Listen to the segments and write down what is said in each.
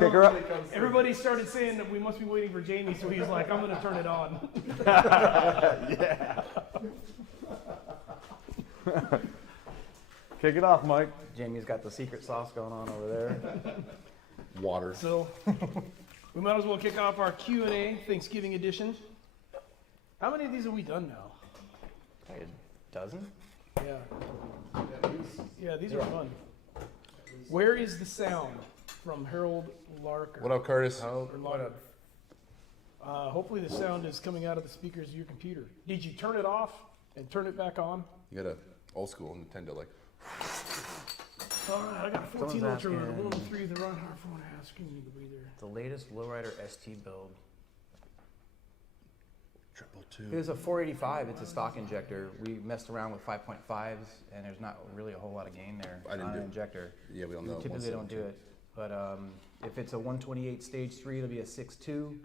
Kick her up. Everybody started saying that we must be waiting for Jamie, so he's like, I'm going to turn it on. Yeah. Kick it off, Mike. Jamie's got the secret sauce going on over there. Water. So we might as well kick off our Q&A Thanksgiving edition. How many of these have we done now? Like a dozen? Yeah. Yeah, these are fun. Where is the sound? From Harold Larker. What up, Curtis? What up? Hopefully the sound is coming out of the speakers of your computer. Did you turn it off and turn it back on? You got a old school Nintendo, like. All right, I got a 14 Someone's Ultra, asking- 103, the run hard 4.5 screen need to be there. The latest lowrider ST build. 222. It was a 485. It's a stock injector. We messed around with 5.5s, and there's not really a whole lot of gain there I didn't on do an it. injector. Yeah, we don't know. Typically, they don't do it. But if it's a 128 stage 3, it'll be a 6.2.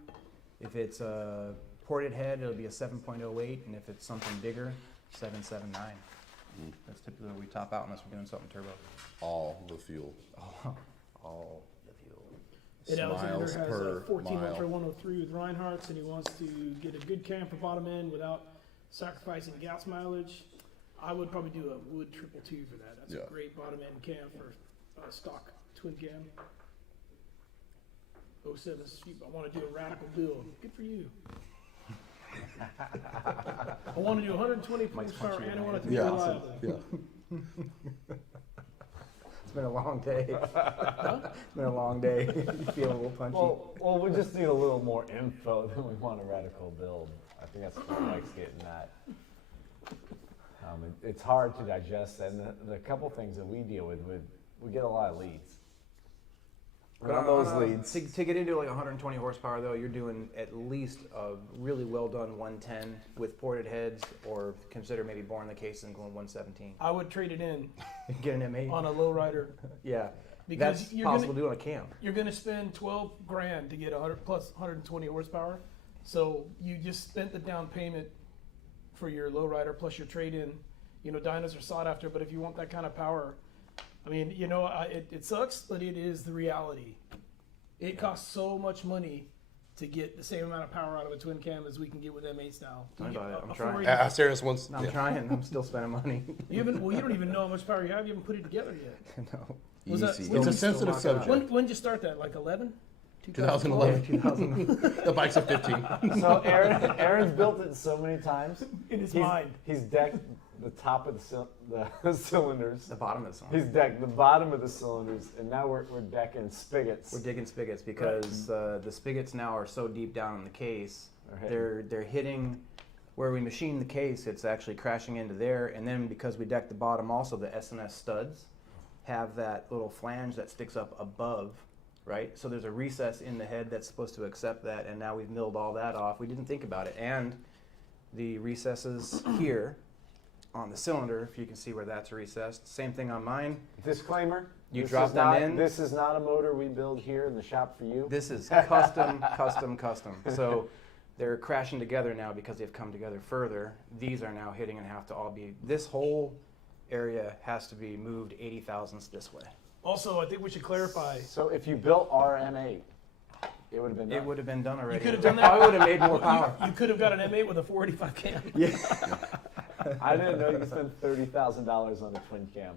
If it's a ported head, it'll be a 7.08. And if it's something bigger, 7.79. That's typically where we top out unless we're doing something turbo. All the fuel. All the fuel. And Alexander Miles has a per 14 mile. Ultra 103 with Reinhardt's, and he wants to get a good cam for bottom end without sacrificing gas mileage. I would probably do a wood 222 for that. That's Yeah. a great bottom end cam for stock twin cam. 07 Sweep. I want to do a radical build. Good for you. I want to do 120 horsepower and I want it to be Yeah. reliable. Yeah. It's been a long day. It's been a long day. You feel a little punchy. Well, we just need a little more info than we want a radical build. I think that's what Mike's getting at. It's hard to digest, and the couple things that we deal with, we get a lot of leads. But on those leads, to get into like 120 horsepower though, you're doing at least a really well done 110 with ported heads, or consider maybe boring the case and going 117. I would trade it in Get an M8. on a low rider. Yeah, Because that's you're possible gonna- to do on a cam. You're going to spend 12 grand to get 100 plus 120 horsepower. So you just spent the down payment for your lowrider plus your trade-in. You know, dynos are sought after, but if you want that kind of power, I mean, you know, it sucks, but it is the reality. It costs so much money to get the same amount of power out of a twin cam as we can get with M8s now. Tell me about it. I'm A trying. 480 Ask Sarah's once. I'm trying. I'm still spending money. You don't even know how much power you have. You haven't put it together yet. No. Was that- Easy. when It's a did- sensitive subject. When did you start that? Like 11? 2011. 2000. The bike's a 15. So Aaron's built it so many times. In his He's- mind. He's decked the top of the cylinders. The bottom of the song. He's decked the bottom of the cylinders, and now we're decking spigots. We're digging spigots because the spigots now are so deep down in the case. They're They're hitting where we machine the case. It's actually crashing into there, and then because we deck the bottom, also the S&S studs have that little flange that sticks up above, right? So there's a recess in the head that's supposed to accept that, and now we've milled all that off. We didn't think about it, and the recesses here on the cylinder, if you can see where that's recessed. Same thing on mine. Disclaimer. You this drop is them not, in. This is not a motor we build here in the shop for you. This is custom, custom. So they're crashing together now because they've come together further. These are now hitting and have to all be, this whole area has to be moved 80 thousandths this way. Also, I think we should clarify. So if you built our M8, it would have been done. It would have been done already. could have done that. I would have made more power. You could have got an M8 with a 485 cam. Yeah. I didn't know you could spend $30,000 on a twin cam.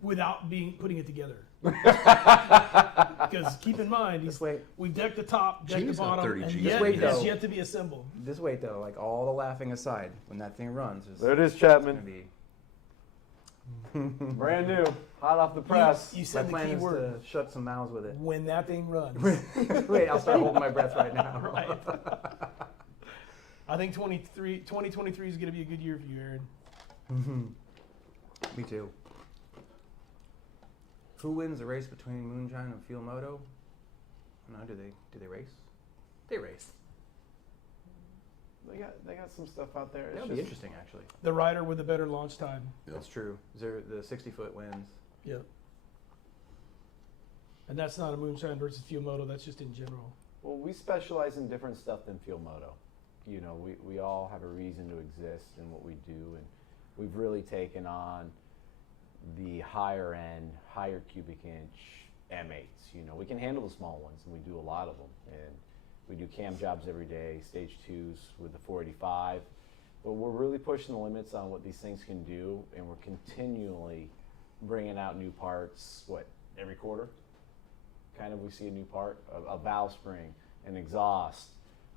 Without putting it together. Because keep in mind, Just wait. we decked the top, decked the G's got bottom, 30 and Gs. yet Just wait, it has though. yet to be assembled. This weight though, like all the laughing aside, when that thing runs, There it is, it's gonna Chapman. be. Brand new, hot off the press. You My said the plan key is word. to shut some mouths with it. When that thing runs. Wait, I'll start holding my breath right now. Right. I think 2023 is going to be a good year for you, Aaron. Me too. Who wins the race between Moonshine and Fuel Moto? No, do they race? They race. They got some stuff out there. It's That'll be just- interesting, actually. The rider with the better launch time. Yeah. That's true. The 60-foot wins. Yep. And that's not a Moonshine versus Fuel Moto. That's just in general. Well, we specialize in different stuff than Fuel Moto. You know, we all have a reason to exist in what we do, and we've really taken on the higher end, higher cubic inch M8s. You know, we can handle the small ones, and we do a lot of them. And we do cam jobs every day, stage 2s with the 485. But we're really pushing the limits on what these things can do, and we're continually bringing out new parts. Every quarter? Kind of, we see a new part, a valve spring, an exhaust,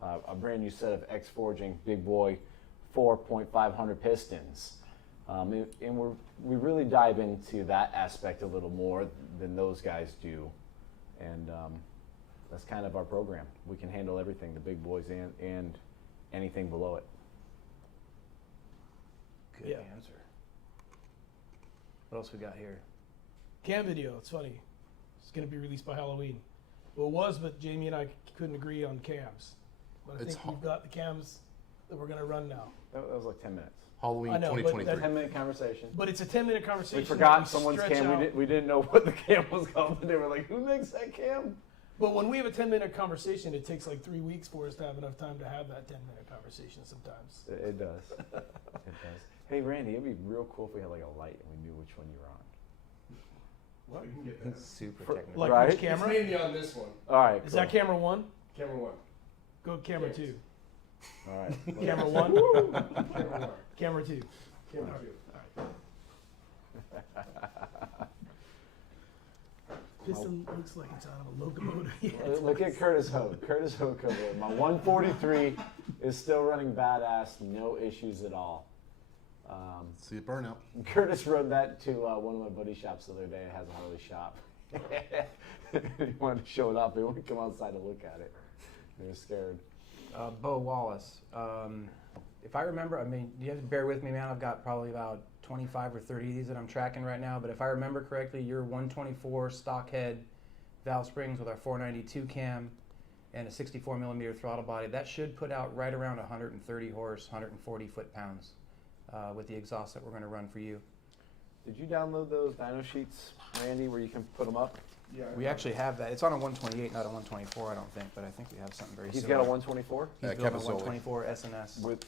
a brand new set of X-forging big boy 4.500 pistons. And we really dive into that aspect a little more than those guys do. And that's kind of our program. We can handle everything, the big boys and anything below it. Good answer. What else we got here? Cam video, it's funny. It's going to be released by Halloween. Well, it was, but Jamie and I couldn't agree on cams. But I It's think we've got the cams that we're going to run now. That was like 10 minutes. Halloween I know, but 2023. 10-minute conversation. But it's a 10-minute conversation. We that forgot someone's stretch cam. out. We didn't know what the cam was called. They were like, who makes that cam? But when we have a 10-minute conversation, it takes like 3 weeks for us to have enough time to have that 10-minute conversation sometimes. It does. It does. Hey, Randy, it'd be real cool if we had like a light and we knew which one you were on. Well, you can get that. Super For- technical. Like Right? which It's camera? mainly on this one, All right. Is that camera 1? camera 1. Go camera Yes. 2. All right. Camera 1? Camera 1. Camera 2. Camera 2. Piston looks like it's out of a locomotive. Look at Curtis Hogue. Curtis Hogue over there. My 143 is still running badass, no issues at all. See it burn out. Curtis rode that to one of my buddy shops the other day. It has a Harley shop. He wanted to show it off. He wanted to come outside to look at it. They were scared. Bo Wallace. If I remember, I mean, you have to bear with me, man. I've got probably about 25 or 30 of these that I'm tracking right now. But if I remember correctly, your 124 stock head valve springs with our 492 cam and a 64 millimeter throttle body, that should put out right around 130 horse, 140 foot-pounds with the exhaust that we're going to run for you. Did you download those dyno sheets, Randy, where you can put them up? Yeah. We actually have that. It's on a 128, not a 124, I don't think, but I think we have something very He's similar. got a 124 He's Yeah, building a Capizoli. 124 SNS. with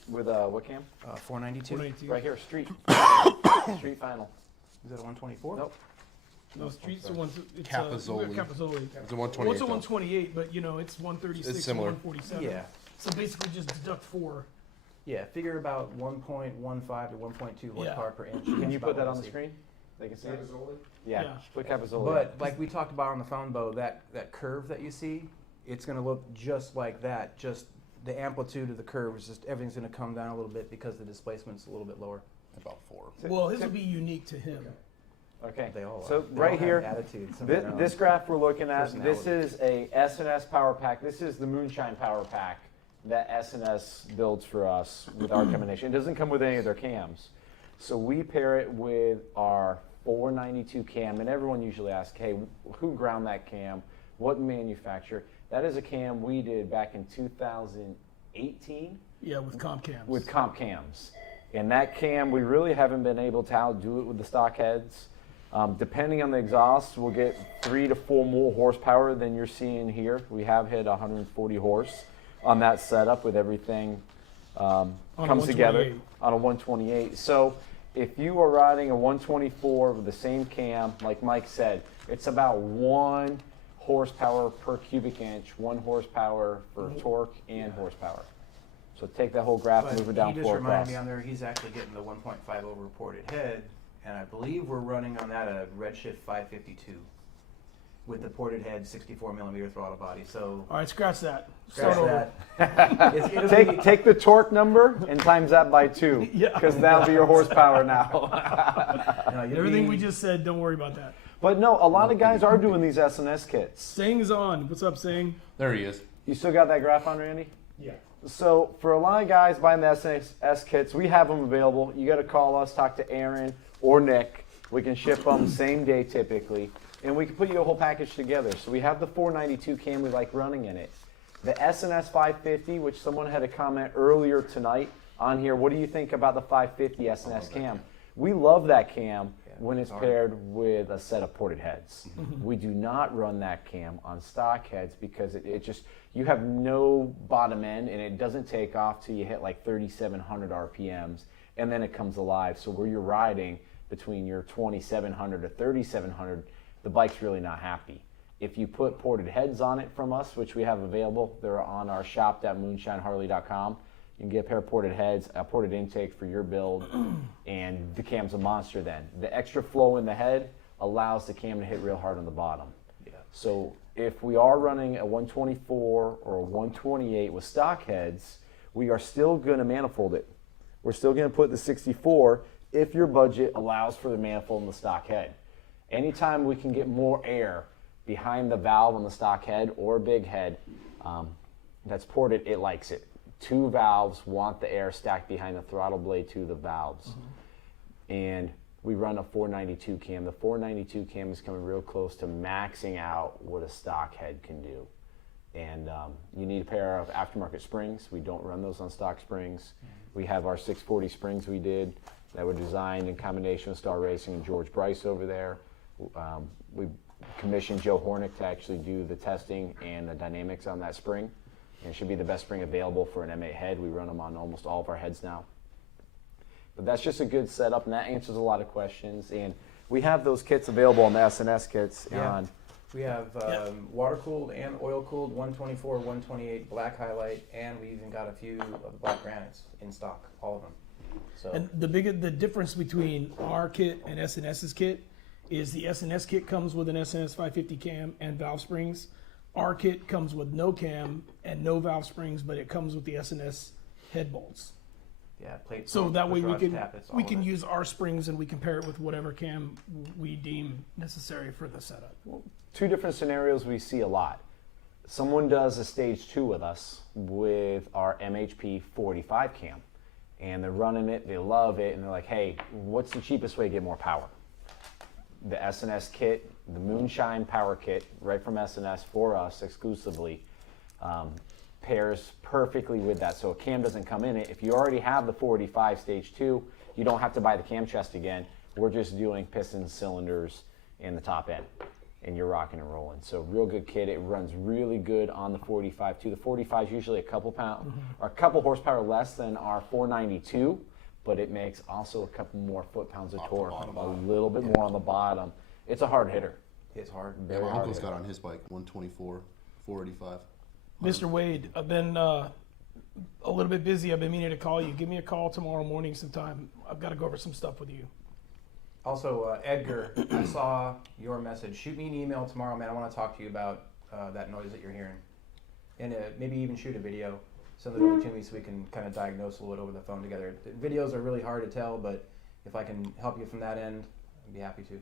what cam? 492. 492. Right here, street. Street final. Is that a 124? Nope. No, streets are one. It's Capizoli. Capizoli. It's a 128. Well, it's a 128, but you know it's 136 It's similar. and 147. Yeah. So basically, just deduct 4. Yeah, figure about 1.15 to 1.2 horsepower per inch. Can That's you about put that what on we the see. screen? They can see it? Capizoli? Yeah. Yeah. Put Capizoli. But like we talked about on the phone, Bo, that curve that you see, it's going to look just like that. Just the amplitude of the curve is just everything's going to come down a little bit because the displacement's a little bit lower. About 4. Well, his will be unique to him. Okay. They all So are. They right all have here, attitudes of their own. this graph we're looking at, this Personality. is a S&S power pack. This is the Moonshine power pack that S&S builds for us with our combination. It doesn't come with any of their cams. So we pair it with our 492 cam, and everyone usually asks, hey, who ground that cam? What manufacturer? That is a cam we did back in 2018 Yeah, with comp cams. with comp cams. And that cam, we really haven't been able to outdo it with the stock heads. Depending on the exhaust, we'll get 3 to 4 more horsepower than you're seeing here. We have hit 140 horse on that setup with everything a comes together 128. on a 128. So if you are riding a 124 with the same cam, like Mike said, it's about 1 horsepower per cubic inch, 1 horsepower for torque and horsepower. So take that whole graph, But move it down he just 4 reminded across. me on there, he's actually getting the 1.5 over reported head, and I believe we're running on that a Redshift 552 with the ported head, 64 millimeter throttle body. So All right, scratch that. scratch Start over. that. It'll be- Take the torque number and times that by 2, Yeah. because that'll be your horsepower now. no, you'll Everything be- we just said, don't worry about that. But no, a lot of guys are doing these S&S kits. Sing's on. What's up, Sing? There he is. You still got that graph on, Randy? Yeah. So for a lot of guys buying the S&S kits, we have them available. You got to call us, talk to Aaron or Nick. We can ship them same day typically, and we can put you a whole package together. So we have the 492 cam we like running in it. The S&S 550, which someone had a comment earlier tonight on here. What do you think about the 550 S&S cam? We love that cam when it's paired with a set of ported heads. We do not run that cam on stock heads because it just, you have no bottom end and it doesn't take off till you hit like 3,700 RPMs and then it comes alive. So where you're riding between your 2,700 to 3,700, the bike's really not happy. If you put ported heads on it from us, which we have available, they're on our shop.moonshineharley.com. You can get a pair of ported heads, a ported intake for your build, and the cam's a monster then. The extra flow in the head allows the cam to hit real hard on the bottom. Yeah. So if we are running a 124 or a 128 with stock heads, we are still going to manifold it. We're still going to put the 64 if your budget allows for the manifold and the stock head. Anytime we can get more air behind the valve on the stock head or big head that's ported, it likes it. 2 valves want the air stacked behind the throttle blade to the valves. And we run a 492 cam. The 492 cam is coming real close to maxing out what a stock head can do. And you need a pair of aftermarket springs. We don't run those on stock springs. We have our 640 springs we did that were designed in combination with Star Racing and George Bryce over there. We commissioned Joe Hornick to actually do the testing and the dynamics on that spring. And it should be the best spring available for an M8 head. We run them on almost all of our heads now. But that's just a good setup, and that answers a lot of questions. And we have those kits available on the SNS kits. Yeah. We have water-cooled and oil-cooled 124, 128 black highlight, and we even got a few of the black granites in stock, all of them. So And the difference between our kit and SNS's kit is the SNS kit comes with an SNS 550 cam and valve springs. Our kit comes with no cam and no valve springs, but it comes with the SNS head bolts. yeah, plate. So that way push we rod can tappets, all we of can it. use our springs and we can pair it with whatever cam we deem necessary for the setup. 2 different scenarios we see a lot. Someone does a stage 2 with us with our MHP 45 cam, and they're running it, they love it, and they're like, hey, what's the cheapest way to get more power? The SNS kit, the Moonshine Power Kit, right from SNS for us exclusively, pairs perfectly with that. So a cam doesn't come in it. If you already have the 485 stage 2, you don't have to buy the cam chest again. We're just doing pistons, cylinders, and the top end, and you're rocking and rolling. So real good kit. It runs really good on the 45 too. The 45 is usually a couple pound or a couple horsepower less than our 492, but it makes also a couple more foot-pounds of Off the torque, bottom. a little bit more on the bottom. It's a hard hitter. It's hard. Yeah, Very my hard uncle's hitter. got on his bike 124, 485. Mr. Wade, I've been a little bit busy. I've been meaning to call you. Give me a call tomorrow morning sometime. I've got to go over some stuff with you. Also, Edgar, I saw your message. Shoot me an email tomorrow, man. I want to talk to you about that noise that you're hearing. And maybe even shoot a video. Send it over to me so we can kind of diagnose a little bit over the phone together. The videos are really hard to tell, but if I can help you from that end, I'd be happy to.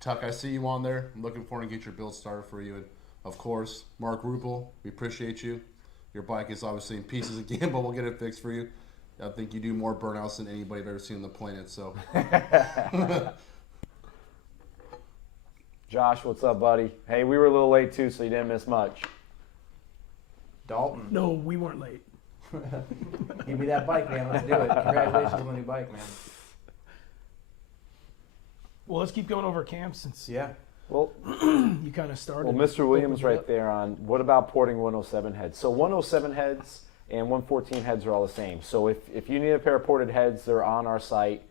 Tuck, I see you on there. I'm looking forward to get your build started for you. And of course, Mark Ruppel, we appreciate you. Your bike is obviously in pieces again, but we'll get it fixed for you. I think you do more burnouts than anybody I've ever seen on the planet. So, Josh, what's up, buddy? Hey, we were a little late too, so you didn't miss much. Dalton, No, we weren't late. give me that bike, man. Let's do it. Congratulations on the new bike, man. Well, let's keep going over cams since Yeah. Well, you kind of started. Well, Mr. Williams Opened it right up. there on what about porting 107 heads? So 107 heads and 114 heads are all the same. So if you need a pair of ported heads, they're on our site,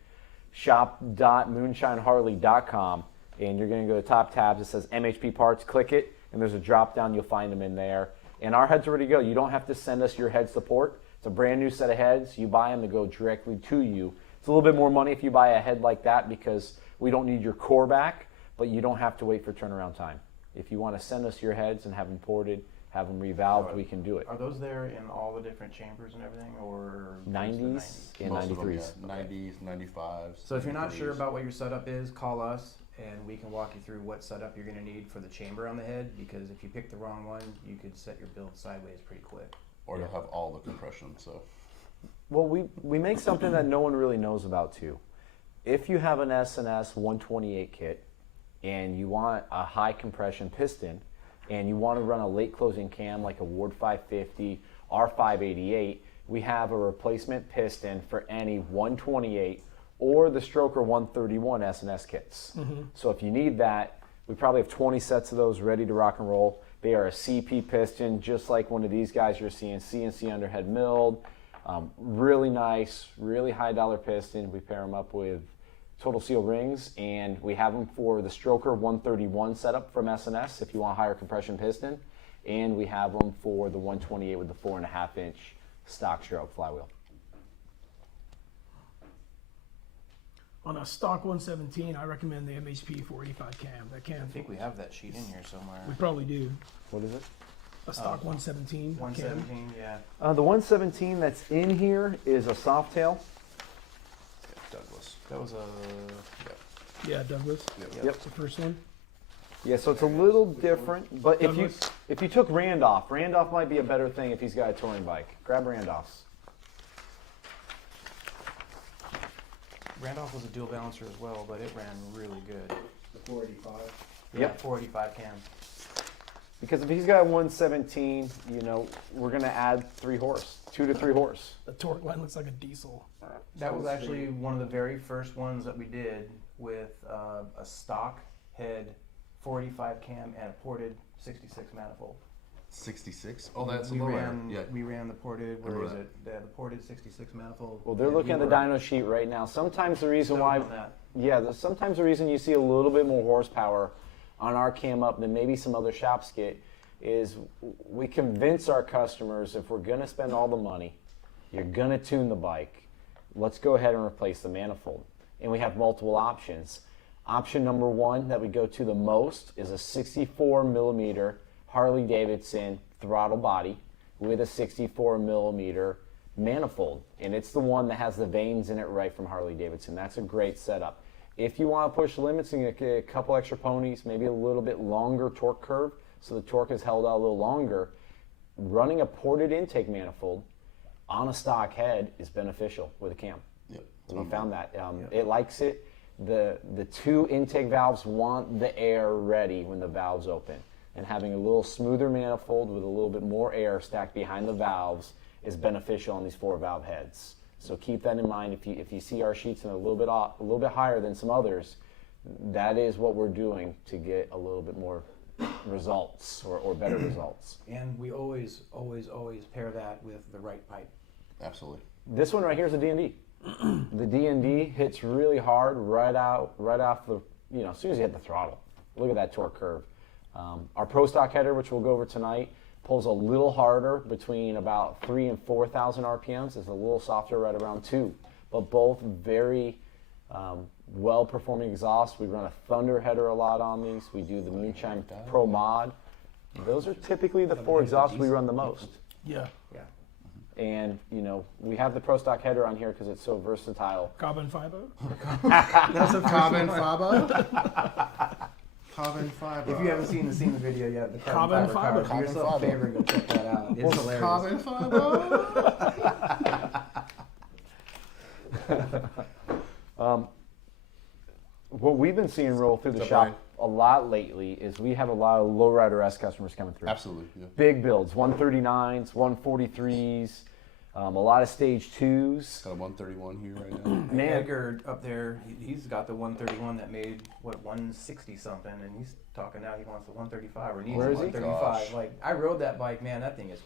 shop.moonshineharley.com, and you're going to go to top tabs. It says MHP parts. Click it, and there's a drop down. You'll find them in there. And our heads are ready to go. You don't have to send us your heads to port. It's a brand new set of heads. You buy them to go directly to you. It's a little bit more money if you buy a head like that because we don't need your core back, but you don't have to wait for turnaround time. If you want to send us your heads and have them ported, have them revalved, we can do it. Are those there in all the different chambers and everything, or just the 90s and most of them, 93s. yeah, 90s, 95s. So if you're not sure 73s. about what your setup is, call us and we can walk you through what setup you're going to need for the chamber on the head, because if you pick the wrong one, you could set your build sideways pretty quick. Or you'll have all the compression. So, Well, we make something that no one really knows about too. If you have an SNS 128 kit and you want a high compression piston and you want to run a late closing cam like a Ward 550 or 588, we have a replacement piston for any 128 or the Stroker 131 SNS kits. So if you need that, we probably have 20 sets of those ready to rock and roll. They are a CP piston, just like one of these guys you're seeing, CNC underhead milled. Really nice, really high dollar piston. We pair them up with total seal rings, and we have them for the Stroker 131 setup from S&S if you want a higher compression piston, and we have them for the 128 with the 4.5 inch stock stroke flywheel. On a stock 117, I recommend the MHP 485 cam. That cam, I think we have that sheet in here somewhere. we probably do. What is it? A stock 117 cam. 117, yeah. The 117 that's in here is a soft tail. Douglas. That was a. Yeah, Douglas. Yep. That's the first one. Yeah, so it's a little different, but Douglas. if you took Randolph might be a better thing if he's got a touring bike. Grab Randolph's. Randolph was a dual balancer as well, but it ran really good. The 485. Yeah, Yep. 485 cam. Because if he's got a 117, we're gonna add 2 to 3 horse. The torque line looks like a diesel. That was actually one of the very first ones that we did with a stock head 485 cam and a ported 66 manifold. 66. Oh, that's we a lower. ran, Yeah. we ran the ported. Where Remember is it? The ported 66 manifold. Well, they're and looking we at the were dyno sheet right now. Sometimes the reason stoked why, on that. sometimes the reason you see a little bit more horsepower on our cam up than maybe some other shops get is we convince our customers if we're gonna spend all the money, you're gonna tune the bike, let's go ahead and replace the manifold. And we have multiple options. Option number 1 that we go to the most is a 64 millimeter Harley-Davidson throttle body with a 64 millimeter manifold. And it's the one that has the vanes in it right from Harley-Davidson. That's a great setup. If you want to push the limits and get a couple extra ponies, maybe a little bit longer torque curve, so the torque is held out a little longer, running a ported intake manifold on a stock head is beneficial with a cam. Yep. We found that. It likes it. The 2 intake valves want the air ready when the valves open. And having a little smoother manifold with a little bit more air stacked behind the valves is beneficial on these 4 valve heads. So keep that in mind. If you see our sheets and a little bit higher than some others, that is what we're doing to get a little bit more results or better results. And we always pair that with the right pipe. Absolutely. This one right here is a D&D. The D&D hits really hard right off the, as soon as you hit the throttle. Look at that torque curve. Our Pro Stock header, which we'll go over tonight, pulls a little harder between about 3,000 and 4,000 RPMs. It's a little softer right around 2, but both very well-performing exhausts. We run a Thunder header a lot on these. We do the Moonshine Pro Mod. Those are typically the 4 exhausts we run the most. Yeah. Yeah. And, we have the Pro Stock header on here because it's so versatile. Carbon fiber. That's a Carbon fiber. Carbon fiber. If you haven't seen the video yet, the Carbon fiber. do yourself a favor and go check that out. It's hilarious. Carbon fiber. What we've been seeing roll through the What's up, shop Ryan? a lot lately is we have a lot of lowrider S customers coming through. Absolutely. Yeah. Big builds, 139s, 143s, a lot of stage 2s. Got a 131 here right now. Man. Edgar up there, he's got the 131 that made 160 something, and he's talking now he wants the 135 or needs Where the is he? 135. Gosh. Like I rode that bike, man, that thing is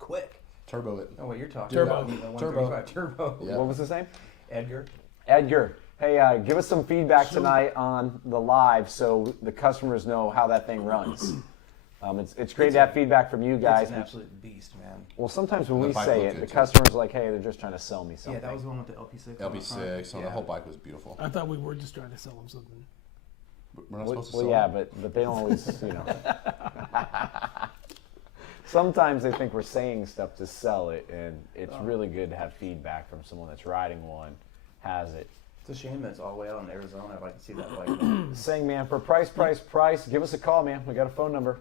quick. Turbo it. Oh, what you're talking Turbo. about? The 135 turbo. Yeah. What was his name? Edgar. Edgar. Hey, give us some feedback tonight on the live so the customers know how that thing runs. It's great to have feedback from you guys. It's an absolute beast, man. Well, sometimes when The we bike say looked it, good the too. customer's like, hey, they're just trying to sell me something. Yeah, that was the one with the LP6. on the front. LB6. Yeah. The whole bike was beautiful. I thought we were just trying to sell them something. We're not Well, supposed to sell yeah, them. but they don't always, Sometimes they think we're saying stuff to sell it, and it's really good to have feedback from someone that's riding one, has it. It's a shame that it's all the way out in Arizona. I'd like to see that bike. Saying, man, for price, give us a call, man. We got a phone number,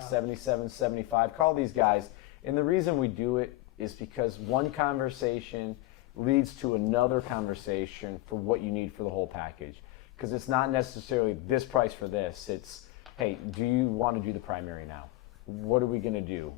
615-771-7775. Call these guys. And the reason we do it is because one conversation leads to another conversation for what you need for the whole package. Because it's not necessarily this price for this. It's, hey, do you want to do the primary now? What are we going to do?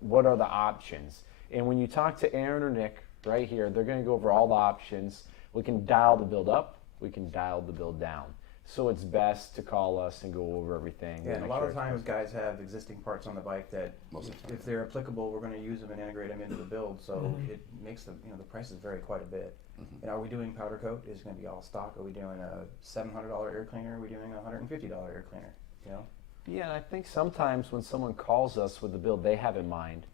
What are the options? And when you talk to Aaron or Nick right here, they're going to go over all the options. We can dial the build up. We can dial the build down. So it's best to call us and go over everything. Yeah, and a make lot sure of times guys have existing parts on the bike that Most of the time. if they're applicable, we're going to use them and integrate them into the build. So it makes the the prices vary quite a bit. Are we doing powder coat? Is it going to be all stock? Are we doing a $700 air cleaner? Are we doing a $150 air cleaner? Yeah, and I think sometimes when someone calls us with the build they have in mind,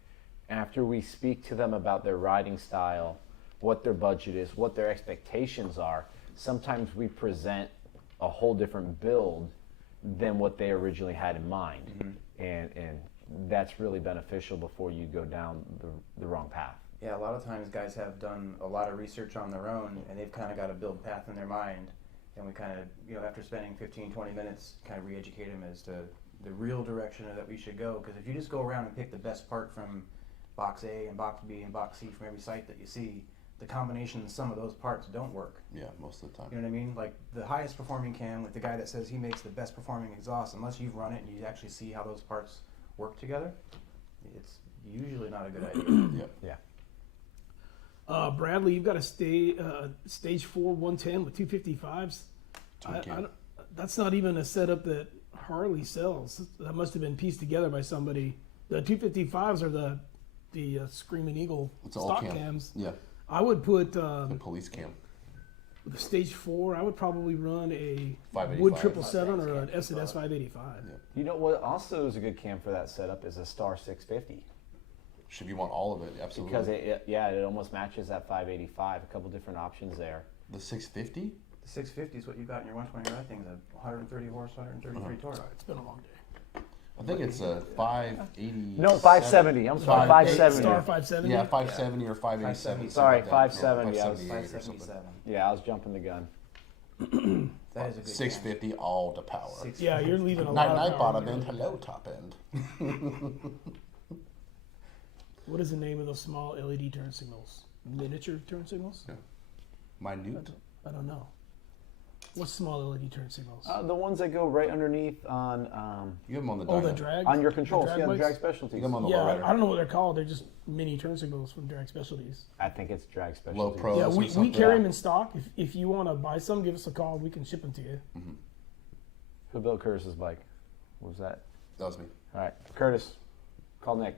after we speak to them about their riding style, what their budget is, what their expectations are, sometimes we present a whole different build than what they originally had in mind. And that's really beneficial before you go down the wrong path. Yeah, a lot of times guys have done a lot of research on their own and they've kind of got a build path in their mind. And we kind of, after spending 15, 20 minutes, kind of re-educate them as to the real direction that we should go. Because if you just go around and pick the best part from box A and box B and box C from every site that you see, the combination of some of those parts don't work. Yeah, most of the time. You know what I mean? Like the highest performing cam, like the guy that says he makes the best performing exhaust, unless you've run it and you actually see how those parts work together, it's usually not a good idea. Yeah. Bradley, you've got a stage 4 110 with 255s. That's not even a setup that Harley sells. That must have been pieced together by somebody. The 255s are the Screaming Eagle It's all stock cam. cams. Yeah, I would put the police cam. the stage 4. I would probably run a 585. Wood 777 or an S&S 585. You know what also is a good cam for that setup is a Star 650. Should you want all of it? Absolutely. Because it almost matches that 585. A couple different options there. The 650? The 650 is what you got in your 120 ride thing, the 130 horse, 133 torque. It's been a long day. I think it's a 580. No, 570. I'm sorry, 570. Star 570. Yeah, 570 or 587. Sorry, something like that. 570, I was- 577. Yeah, I was jumping the gun. That is a good 650 all to power. Yeah, you're leaving a lot Night of night power bottom in end, there. hello top end. What is the name of those small LED turn signals? Miniature turn signals? Minute. I don't know. What's small LED turn signals? The ones that go right underneath on You have them on the Oh, the dyno. drag? on your controls. drag Yeah, the lights? drag specialties. You have them on the Yeah, lowrider. I don't know what they're called. They're just mini turn signals from Drag Specialties. I think it's drag specialties. Low pro. Yeah, or we something. carry Yeah. them in stock. If you want to buy some, give us a call. We can ship them to you. Who built Curtis's bike? What was that? That was me. All right, Curtis, call Nick.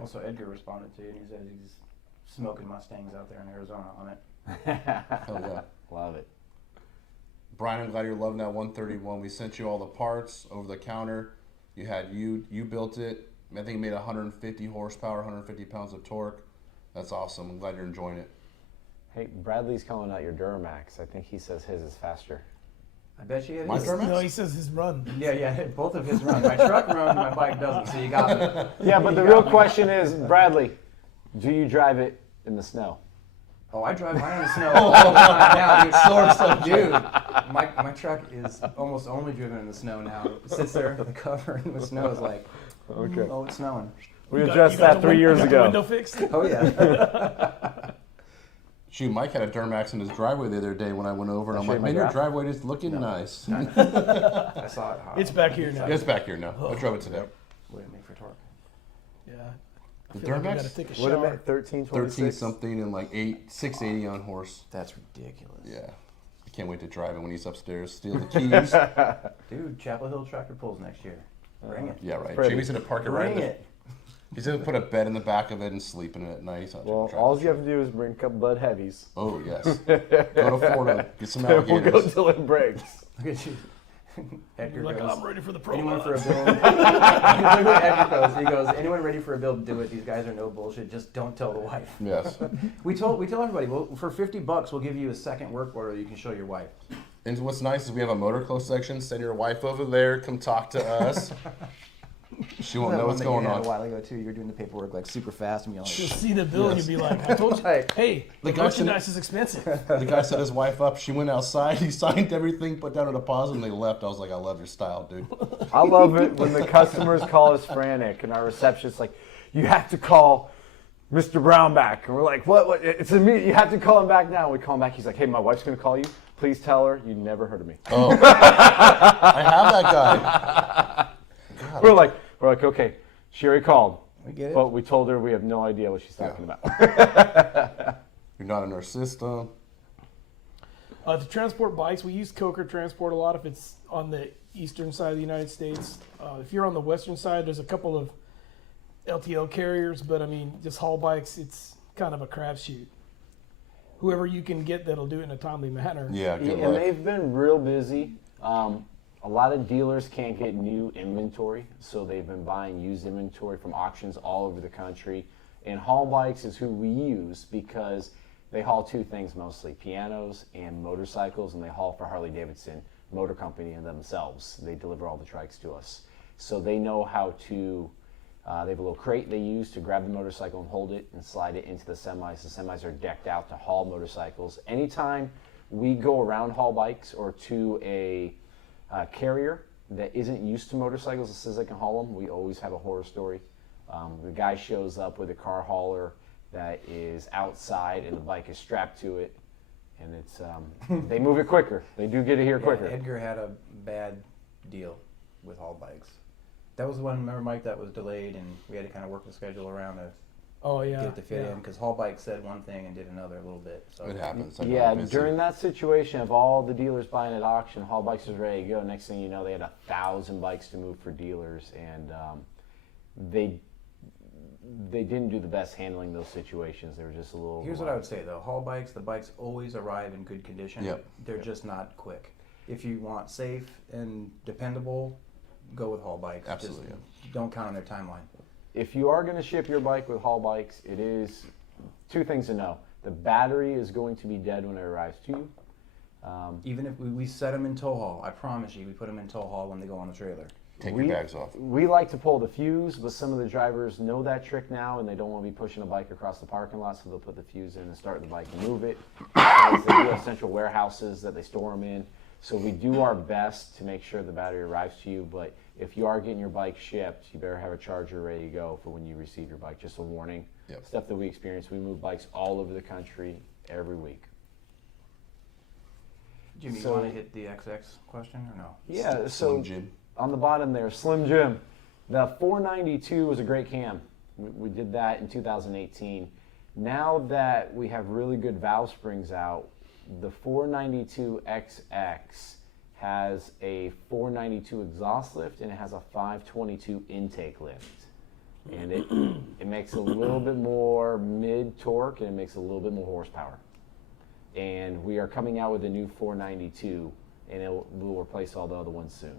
Also, Edgar responded to you and he says he's smoking Mustangs out there in Arizona on it. Hell yeah. Love it. Brian, I'm glad you're loving that 131. We sent you all the parts over the counter. You built it. I think it made 150 horsepower, 150 pounds of torque. That's awesome. I'm glad you're enjoying it. Hey, Bradley's calling out your Duramax. I think he says his is faster. I bet you it My is. Duramax? No, he says his run. Yeah, both of his run. My truck run, my bike doesn't, so you got me. Yeah, but the real question is, Bradley, do you drive it in the snow? Oh, I drive mine in the snow all the time now, dude. Dude, my truck is almost only driven in the snow now. It sits there under the cover and the snow is like, Okay. oh, it's snowing. We You got- addressed you got that the 3 years you got the ago. window fixed? Oh, yeah. Shoot, Mike had a Duramax in his driveway the other day when I went over, and I'm Show you like, my man, your graph? driveway is looking nice. I saw it hot. It's back here now. It's back here now. I drove it today. What did it make for torque? Yeah. The I feel like I Duramax? gotta take a What shower. am I, 13, 13 something and like 680 on horse. That's ridiculous. Yeah. I can't wait to drive it when he's upstairs. Steal the keys. Dude, Chapel Hill tractor pulls next year. Bring it. Yeah, right. Pretty. Jamie's gonna park it right Bring in it. He's gonna put a bed in the back of it and sleep in it at night. He's not Well, gonna all drive you have to do is bring a couple Bud Heavies. Oh, yes. Go to Florida. Get some We'll go alligators. till it breaks. Look at you. Edgar You're like, goes, I'm ready for the pro. anyone for a mods." build? Look what Edgar goes. He goes, anyone ready for a build, do it. These guys are no bullshit. Just don't tell the wife. Yes. We tell everybody, well, for $50, we'll give you a second work order you can show your wife. And what's nice is we have a motor close section. Send your wife over there. Come talk to us. She won't know what's going A on. while ago too, you were doing the paperwork like super fast, and you're You'll like, see the bill and you'll be like, I told you. Like, Hey, the The guy said- merchandise is expensive. The guy set his wife up. She went outside. He signed everything, put down a deposit, and they left. I was like, I love your style, dude. I love it when the customers call us frantic and our receptionist's like, you have to call Mr. Brown back. And we're like, what? It's immediate. You have to call him back now. And we call him back. He's like, hey, my wife's going to call you. Please tell her you never heard of me. Oh, I have that guy. We're like, okay, she already called. we get it. But we told her we have no idea what she's talking about. You're not in our system. To transport bikes, we use Coker Transport a lot if it's on the eastern side of the United States. If you're on the western side, there's a couple of LTL carriers, but I mean, just haul bikes, it's kind of a crapshoot. Whoever you can get that'll do it in a timely manner. Yeah, good And luck. they've been real busy. A lot of dealers can't get new inventory, so they've been buying used inventory from auctions all over the country. And Haul Bikes is who we use because they haul two things mostly, pianos and motorcycles, and they haul for Harley-Davidson Motor Company and themselves. They deliver all the trikes to us. So they know how to, they have a little crate they use to grab the motorcycle and hold it and slide it into the semis. The semis are decked out to haul motorcycles. Anytime we go around Haul Bikes or to a carrier that isn't used to motorcycles that says they can haul them, we always have a horror story. The guy shows up with a car hauler that is outside and the bike is strapped to it, and it's they move it quicker. They do get it here quicker. Edgar had a bad deal with Haul Bikes. That was the one, remember, Mike, that was delayed, and we had to kind of work the schedule around to Oh yeah. get it to fit in, because Haul Bikes said one thing and did another a little bit. So It happens. I know, Yeah, I've been during seeing- that situation of all the dealers buying at auction, Haul Bikes was ready to go. Next thing you know, they had 1,000 bikes to move for dealers, and they didn't do the best handling those situations. They were just a little. Here's what I would say though: Haul Bikes, the bikes always arrive in good condition. Yep. They're just not quick. If you want safe and dependable, go with Haul Bikes. Absolutely, Just don't count on their timeline. If you are going to ship your bike with Haul Bikes, it is two things to know. The battery is going to be dead when it arrives to you. Even if we set them in tow haul, I promise you, we put them in tow haul when they go on the trailer. Take your bags off. We like to pull the fuse, but some of the drivers know that trick now, and they don't want to be pushing a bike across the parking lot, so they'll put the fuse in and start the bike and move it. Because they do have central warehouses that they store them in. So we do our best to make sure the battery arrives to you, but if you are getting your bike shipped, you better have a charger ready to go for when you receive your bike. Just a warning. Yep. Stuff that we experience. We move bikes all over the country every week. Jimmy, So- you want to hit the XX question or no? Yeah, so Slim Jim. on the bottom there, Slim Jim. The 492 was a great cam. We did that in 2018. Now that we have really good valve springs out, the 492XX has a 492 exhaust lift and it has a 522 intake lift. And it makes a little bit more mid torque and it makes a little bit more horsepower. And we are coming out with a new 492 and we'll replace all the other ones soon.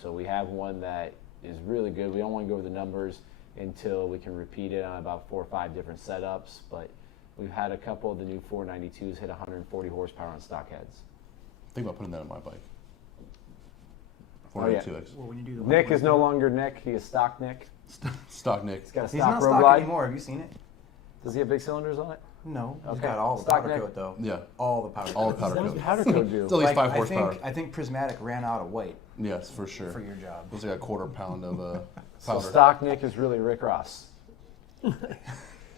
So we have one that is really good. We don't want to go over the numbers until we can repeat it on about 4 or 5 different setups, but we've had a couple of the new 492s hit 140 horsepower on stock heads. Think about putting that on my bike. Oh, yeah. 492X. Well, when you do the Nick is no longer Nick, he is stock Nick. Stock Nick. He's got a He's stock not road stock glide. anymore. Have you seen it? Does he have big cylinders on it? No. He's Okay. got all the Stock powder neck. coat though. Yeah. All the powder All the coat. powder What coat. does powder coat do? It's at least 5 I horsepower. think, I think Prismatic ran out of weight Yes, for sure. for your job. Looks like a quarter pound of So powder. stock Nick is really Rick Ross.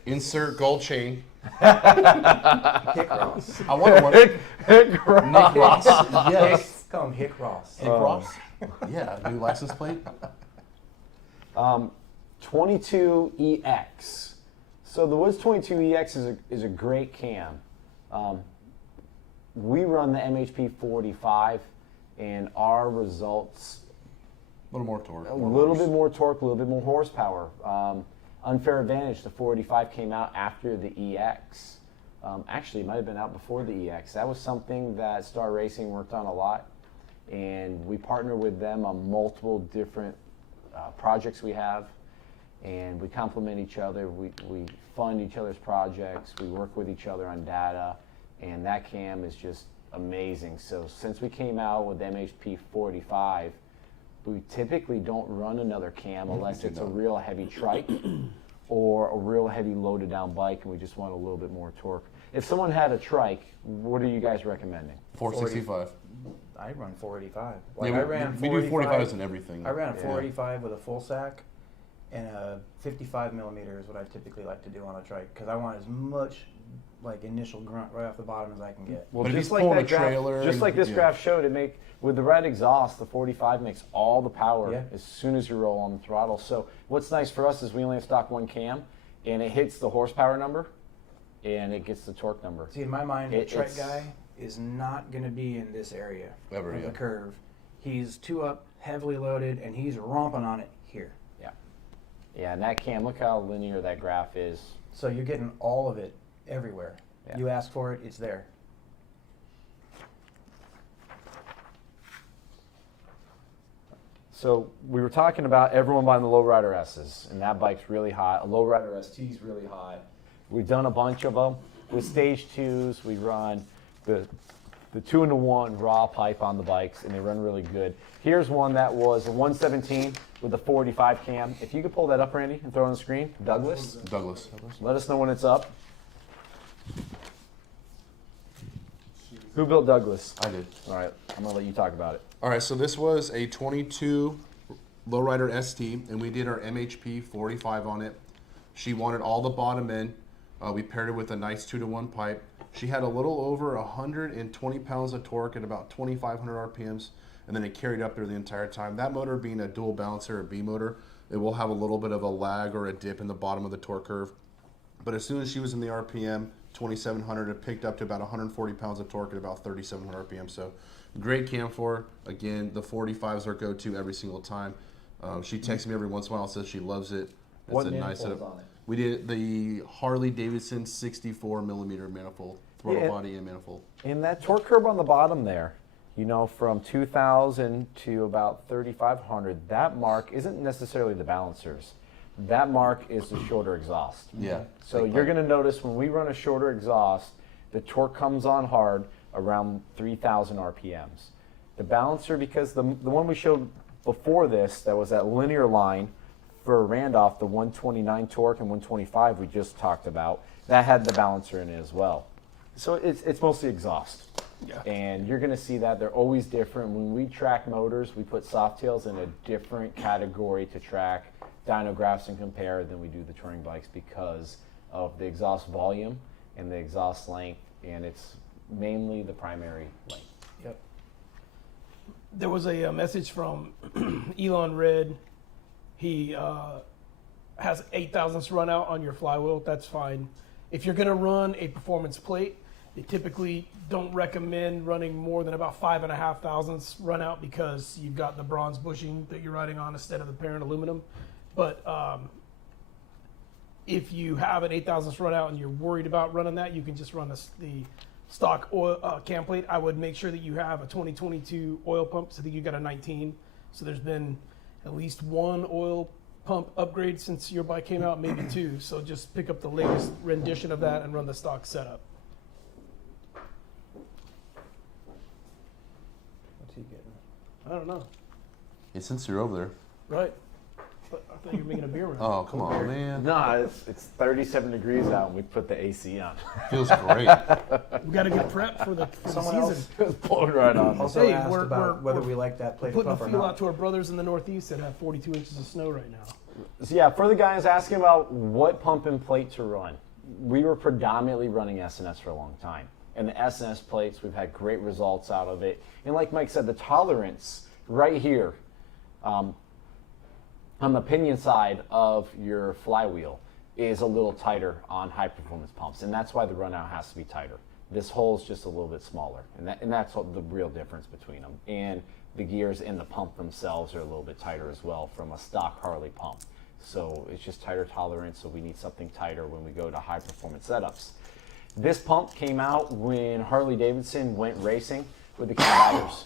Insert gold chain. Hick Ross. I wonder what. Hick Ross. Yes. Call him Hick Ross. Hick Ross. Yeah, new license plate. 22EX. So the Woods 22EX is a great cam. We run the MHP 45 and our results A little more torque. a little bit more torque, a little bit more horsepower. Unfair advantage, the 485 came out after the EX. Actually, it might have been out before the EX. That was something that Star Racing worked on a lot, and we partner with them on multiple different projects we have, and we complement each other. We fund each other's projects. We work with each other on data, and that cam is just amazing. So since we came out with MHP 45, we typically don't run another cam unless it's a real heavy trike or a real heavy loaded down bike and we just want a little bit more torque. If someone had a trike, what are you guys recommending? 465. I run 485. Yeah, I ran we do 45s and everything. I ran a Yeah. 485 with a full sack, and a 55 millimeter is what I typically like to do on a trike because I want as much like initial grunt right off the bottom as I can get. Well, But if just he's like pulling that a graph, trailer just and- like this yeah. graph showed, with the red exhaust, the 45 makes all the power Yeah. as soon as you roll on the throttle. So what's nice for us is we only have stock one cam, and it hits the horsepower number, and it gets the torque number. See, in my mind, It's- a trike guy is not going to be in this area Ever, of yeah. the curve. He's 2 up, heavily loaded, and he's romping on it here. Yeah. Yeah, and that cam, look how linear that graph is. So you're getting all of it everywhere. Yeah. You ask for it, it's there. So we were talking about everyone buying the Lowrider S's, and that bike's really hot. A Lowrider ST's really hot. We've done a bunch of them. With stage 2s, we run the 2-in-1 raw pipe on the bikes, and they run really good. Here's one that was a 117 with a 45 cam. If you could pull that up, Randy, and throw it on the screen. Douglas, Douglas. let us know when it's up. Who built Douglas? I did. All right, I'm going to let you talk about it. All right, so this was a 22 Lowrider ST, and we did our MHP 45 on it. She wanted all the bottom end. We paired it with a nice 2-to-1 pipe. She had a little over 120 pounds of torque at about 2,500 RPMs, and then it carried up there the entire time. That motor being a dual balancer, a B motor, it will have a little bit of a lag or a dip in the bottom of the torque curve. But as soon as she was in the RPM, 2,700, it picked up to about 140 pounds of torque at about 3,700 RPM. So great cam for her. Again, the 45s are go-to every single time. She texts me every once in a while and says she loves it. What a nice manifold's setup. on it? We did the Harley-Davidson 64 millimeter manifold, throttle Yeah. body and manifold. And that torque curve on the bottom there, you know, from 2,000 to about 3,500, that mark isn't necessarily the balancers. That mark is the shorter exhaust. Yeah. So you're going to notice when we run a shorter exhaust, the torque comes on hard around 3,000 RPMs. The balancer, because the one we showed before this, that was that linear line for Randolph, the 129 torque and 125 we just talked about, that had the balancer in it as well. So it's mostly exhaust. Yeah. And you're going to see that they're always different. When we track motors, we put Softails in a different category to track dyno graphs and compare than we do the touring bikes because of the exhaust volume and the exhaust length, and it's mainly the primary length. Yep. There was a message from Elon Red. He has 8,000ths run out on your flywheel. That's fine. If you're going to run a performance plate, they typically don't recommend running more than about 5,500ths run out because you've got the bronze bushing that you're riding on instead of the parent aluminum. But if you have an 8,000ths run out and you're worried about running that, you can just run the stock oil cam plate. I would make sure that you have a 2022 oil pump. So I think you got a 19. So there's been at least one oil pump upgrade since your bike came out, maybe 2. So just pick up the latest rendition of that and run the stock setup. What's he getting? I don't know. Hey, since you're over there. Right. But I thought you were making a beer run. Oh, come on, man. No, it's 37 degrees out and we put the AC on. Feels great. We got to get prepped for the Someone season. else It's blowing right on. also Hey, asked we're- about whether we're we like that plate Putting a pump or feel not. out to our brothers in the Northeast that have 42 inches of snow right now. So yeah, for the guys asking about what pump and plate to run, we were predominantly running SNS for a long time. And the SNS plates, we've had great results out of it. And like Mike said, the tolerance right here on the pinion side of your flywheel is a little tighter on high performance pumps. And that's why the runout has to be tighter. This hole is just a little bit smaller. And that's what the real difference between them. And the gears in the pump themselves are a little bit tighter as well from a stock Harley pump. So it's just tighter tolerance, so we need something tighter when we go to high performance setups. This pump came out when Harley-Davidson went racing with the Combiners.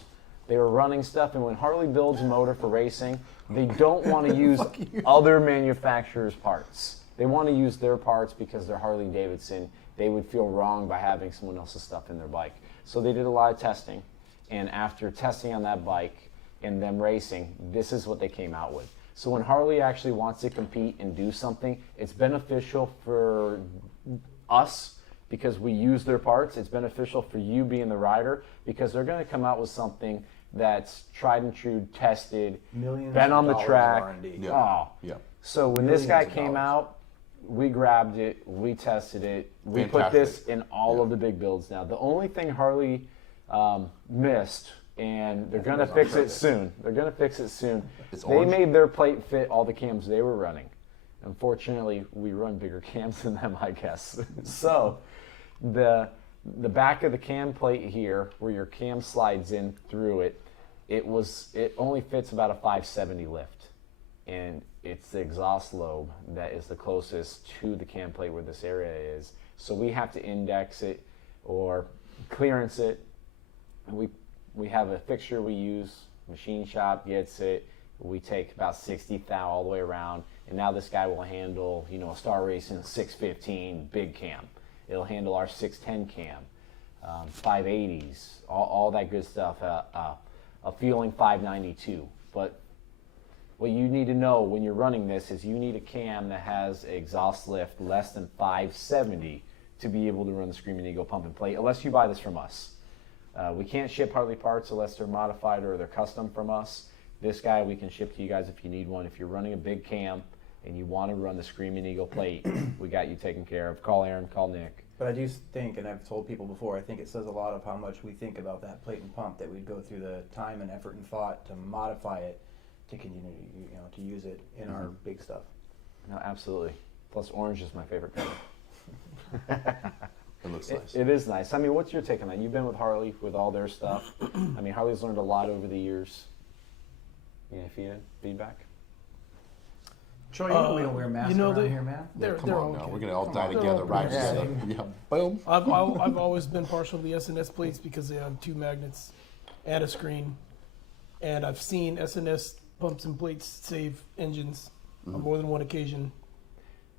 They were running stuff, and when Harley builds a motor for racing, they don't want to use other manufacturers' parts. They want to use their parts because they're Harley-Davidson. They would feel wrong by having someone else's stuff in their bike. So they did a lot of testing. And after testing on that bike and them racing, this is what they came out with. So when Harley actually wants to compete and do something, it's beneficial for us because we use their parts. It's beneficial for you being the rider because they're going to come out with something that's tried and true, tested, Millions been on of the dollars of R&D. R&D. Yeah. Oh. Yeah. So when this Millions guy of came dollars. out, we grabbed it, we tested it, we put this Fantastic. in all Yeah. of the big builds now. The only thing Harley missed, and they're going to was on fix it purpose. soon. They're going to fix it soon. It's They orange? made their plate fit all the cams they were running. Unfortunately, we run bigger cams than them, I guess. So the back of the cam plate here, where your cam slides in through it, it only fits about a 570 lift, and it's the exhaust lobe that is the closest to the cam plate where this area is. So we have to index it or clearance it. And we have a fixture we use. Machine shop gets it. We take about 60 thou all the way around, and now this guy will handle, a Star Racing 615 big cam. It'll handle our 610 cam, 580s, all that good stuff. A Fueling 592. But what you need to know when you're running this is you need a cam that has exhaust lift less than 570 to be able to run the Screaming Eagle pump and plate, unless you buy this from us. We can't ship Harley parts unless they're modified or they're custom from us. This guy we can ship to you guys if you need one. If you're running a big cam and you want to run the Screaming Eagle plate, we got you taken care of. Call Aaron, call Nick. But I do think, and I've told people before, I think it says a lot of how much we think about that plate and pump, that we'd go through the time and effort and thought to modify it to continue to use it in our big stuff. No, absolutely. Plus, orange is my favorite color. It looks nice. It is nice. I mean, what's your take on that? You've been with Harley with all their stuff. I mean, Harley's learned a lot over the years. Any feedback? Troy, we don't wear masks around here, man. Yeah, come on now. okay. We're going to all die They're together, okay. ride Yeah. together. Yeah, boom. I've always been partial to the SNS plates because they have 2 magnets and a screen, and I've seen SNS pumps and plates save engines on more than one occasion.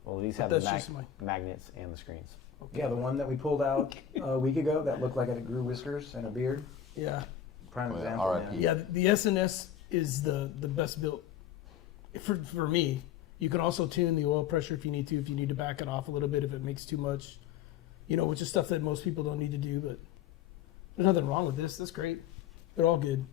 Well, these But have the that's just magnets and the screens. Yeah, the one that we pulled out a week ago that looked like it grew whiskers and a beard. Yeah, Prime Oh, yeah, example. R.I.P. Yeah. yeah. The SNS is the best built for me. You can also tune the oil pressure if you need to. If you need to back it off a little bit, if it makes too much, which is stuff that most people don't need to do. But there's nothing wrong with this. That's great. They're all good.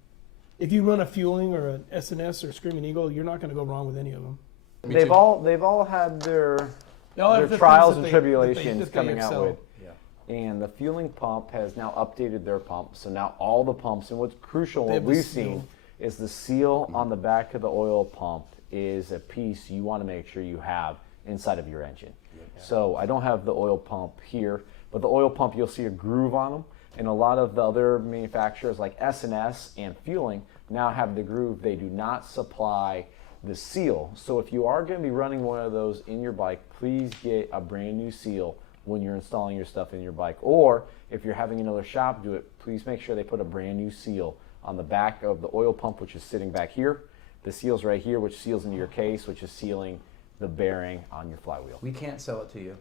If you run a Fueling or an SNS or Screaming Eagle, you're not going to go wrong with any of them. Me They've too. all had their They all have their the trials things and that tribulations that they coming out excel. with. Yeah. And the Fueling pump has now updated their pump. So now all the pumps, and what's crucial, They what have the we've seal. seen, is the seal on the back of the oil pump is a piece you want to make sure you have inside of your engine. So I don't have the oil pump here, but the oil pump, you'll see a groove on them. And a lot of the other manufacturers like SNS and Fueling now have the groove. They do not supply the seal. So if you are going to be running one of those in your bike, please get a brand new seal when you're installing your stuff in your bike. Or if you're having another shop do it, please make sure they put a brand new seal on the back of the oil pump, which is sitting back here. The seal's right here, which seals into your case, which is sealing the bearing on your flywheel. We can't sell it to you,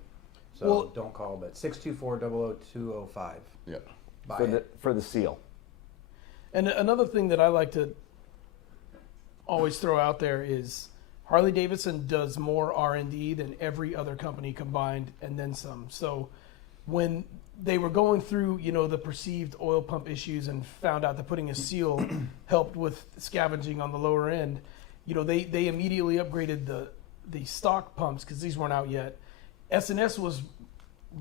so Well- don't call. But 624-00205. Yeah. Buy For it. the seal. And another thing that I like to always throw out there is Harley-Davidson does more R&D than every other company combined and then some. So when they were going through, the perceived oil pump issues and found out that putting a seal helped with scavenging on the lower end, they immediately upgraded the stock pumps because these weren't out yet. SNS was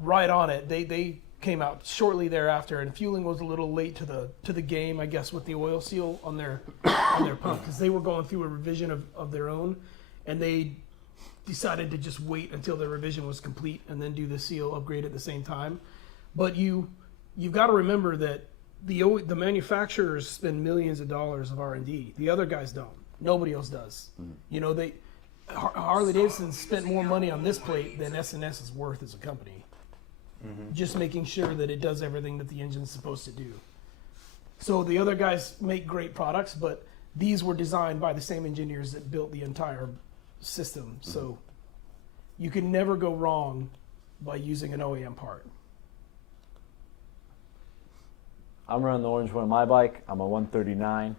right on it. They came out shortly thereafter, and Fueling was a little late to the game, I guess, with the oil seal on their pump because they were going through a revision of their own, and they decided to just wait until the revision was complete and then do the seal upgrade at the same time. But you've got to remember that the manufacturers spend millions of dollars of R&D. The other guys don't. Nobody else does. Harley-Davidson spent more money on this plate than SNS is worth as a company. Just making sure that it does everything that the engine's supposed to do. So the other guys make great products, but these were designed by the same engineers that built the entire system. So you can never go wrong by using an OEM part. I'm running the orange one on my bike. I'm a 139.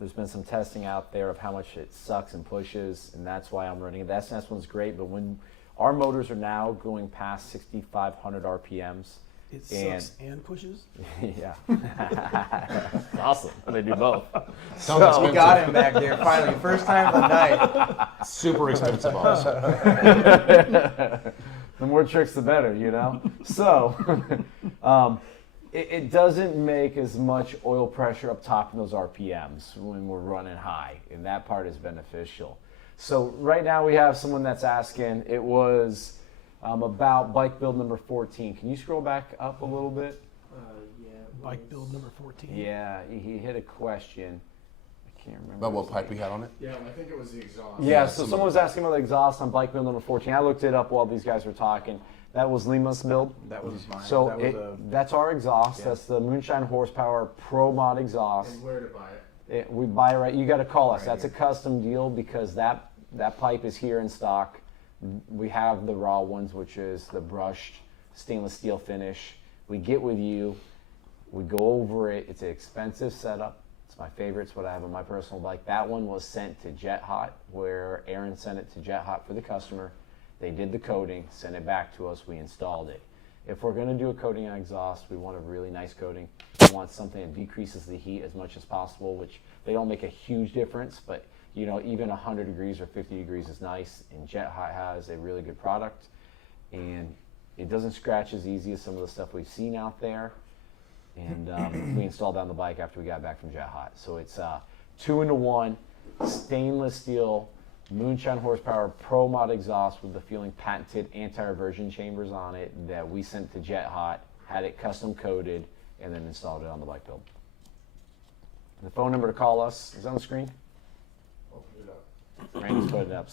There's been some testing out there of how much it sucks and pushes, and that's why I'm running it. The SNS one's great, but when our motors are now going past 6,500 RPMs, It and sucks and pushes. yeah, it's awesome. They do both. Sounds We expensive. got him back there finally, first time of the night. Super expensive, also. The more tricks, the better, So, it doesn't make as much oil pressure up top in those RPMs when we're running high, and that part is beneficial. So right now we have someone that's asking, it was About bike build number 14. Can you scroll back up a little bit? Bike build number 14. Yeah, he hit a question. I can't remember. About what his pipe name. we had on it? Yeah, I think it was the exhaust. Yeah, Yeah, so some someone of was asking about the exhaust on bike build number 14. I looked it up while these guys were talking. That was Lima's build. That was mine. So that was that's our exhaust. Yeah. That's the Moonshine Horsepower Pro Mod exhaust. And where to buy it? We buy it right. You got to call us. Right That's a here. custom deal because that pipe is here in stock. We have the raw ones, which is the brushed stainless steel finish. We get with you. We go over it. It's an expensive setup. It's my favorite. It's what I have on my personal bike. That one was sent to Jet Hot, where Aaron sent it to Jet Hot for the customer. They did the coating, sent it back to us. We installed it. If we're going to do a coating on exhaust, we want a really nice coating. We want something that decreases the heat as much as possible, which they don't make a huge difference, but you know, even 100 degrees or 50 degrees is nice. And Jet Hot has a really good product, and it doesn't scratch as easy as some of the stuff we've seen out there. And we installed that on the bike after we got back from Jet Hot. So it's 2-in-1 stainless steel Moonshine Horsepower Pro Mod exhaust with the Feeling patented anti-reversion chambers on it that we sent to Jet Hot, had it custom coated, and then installed it on the bike build. The phone number to call us is on the screen. Open it up. Randy's put it up.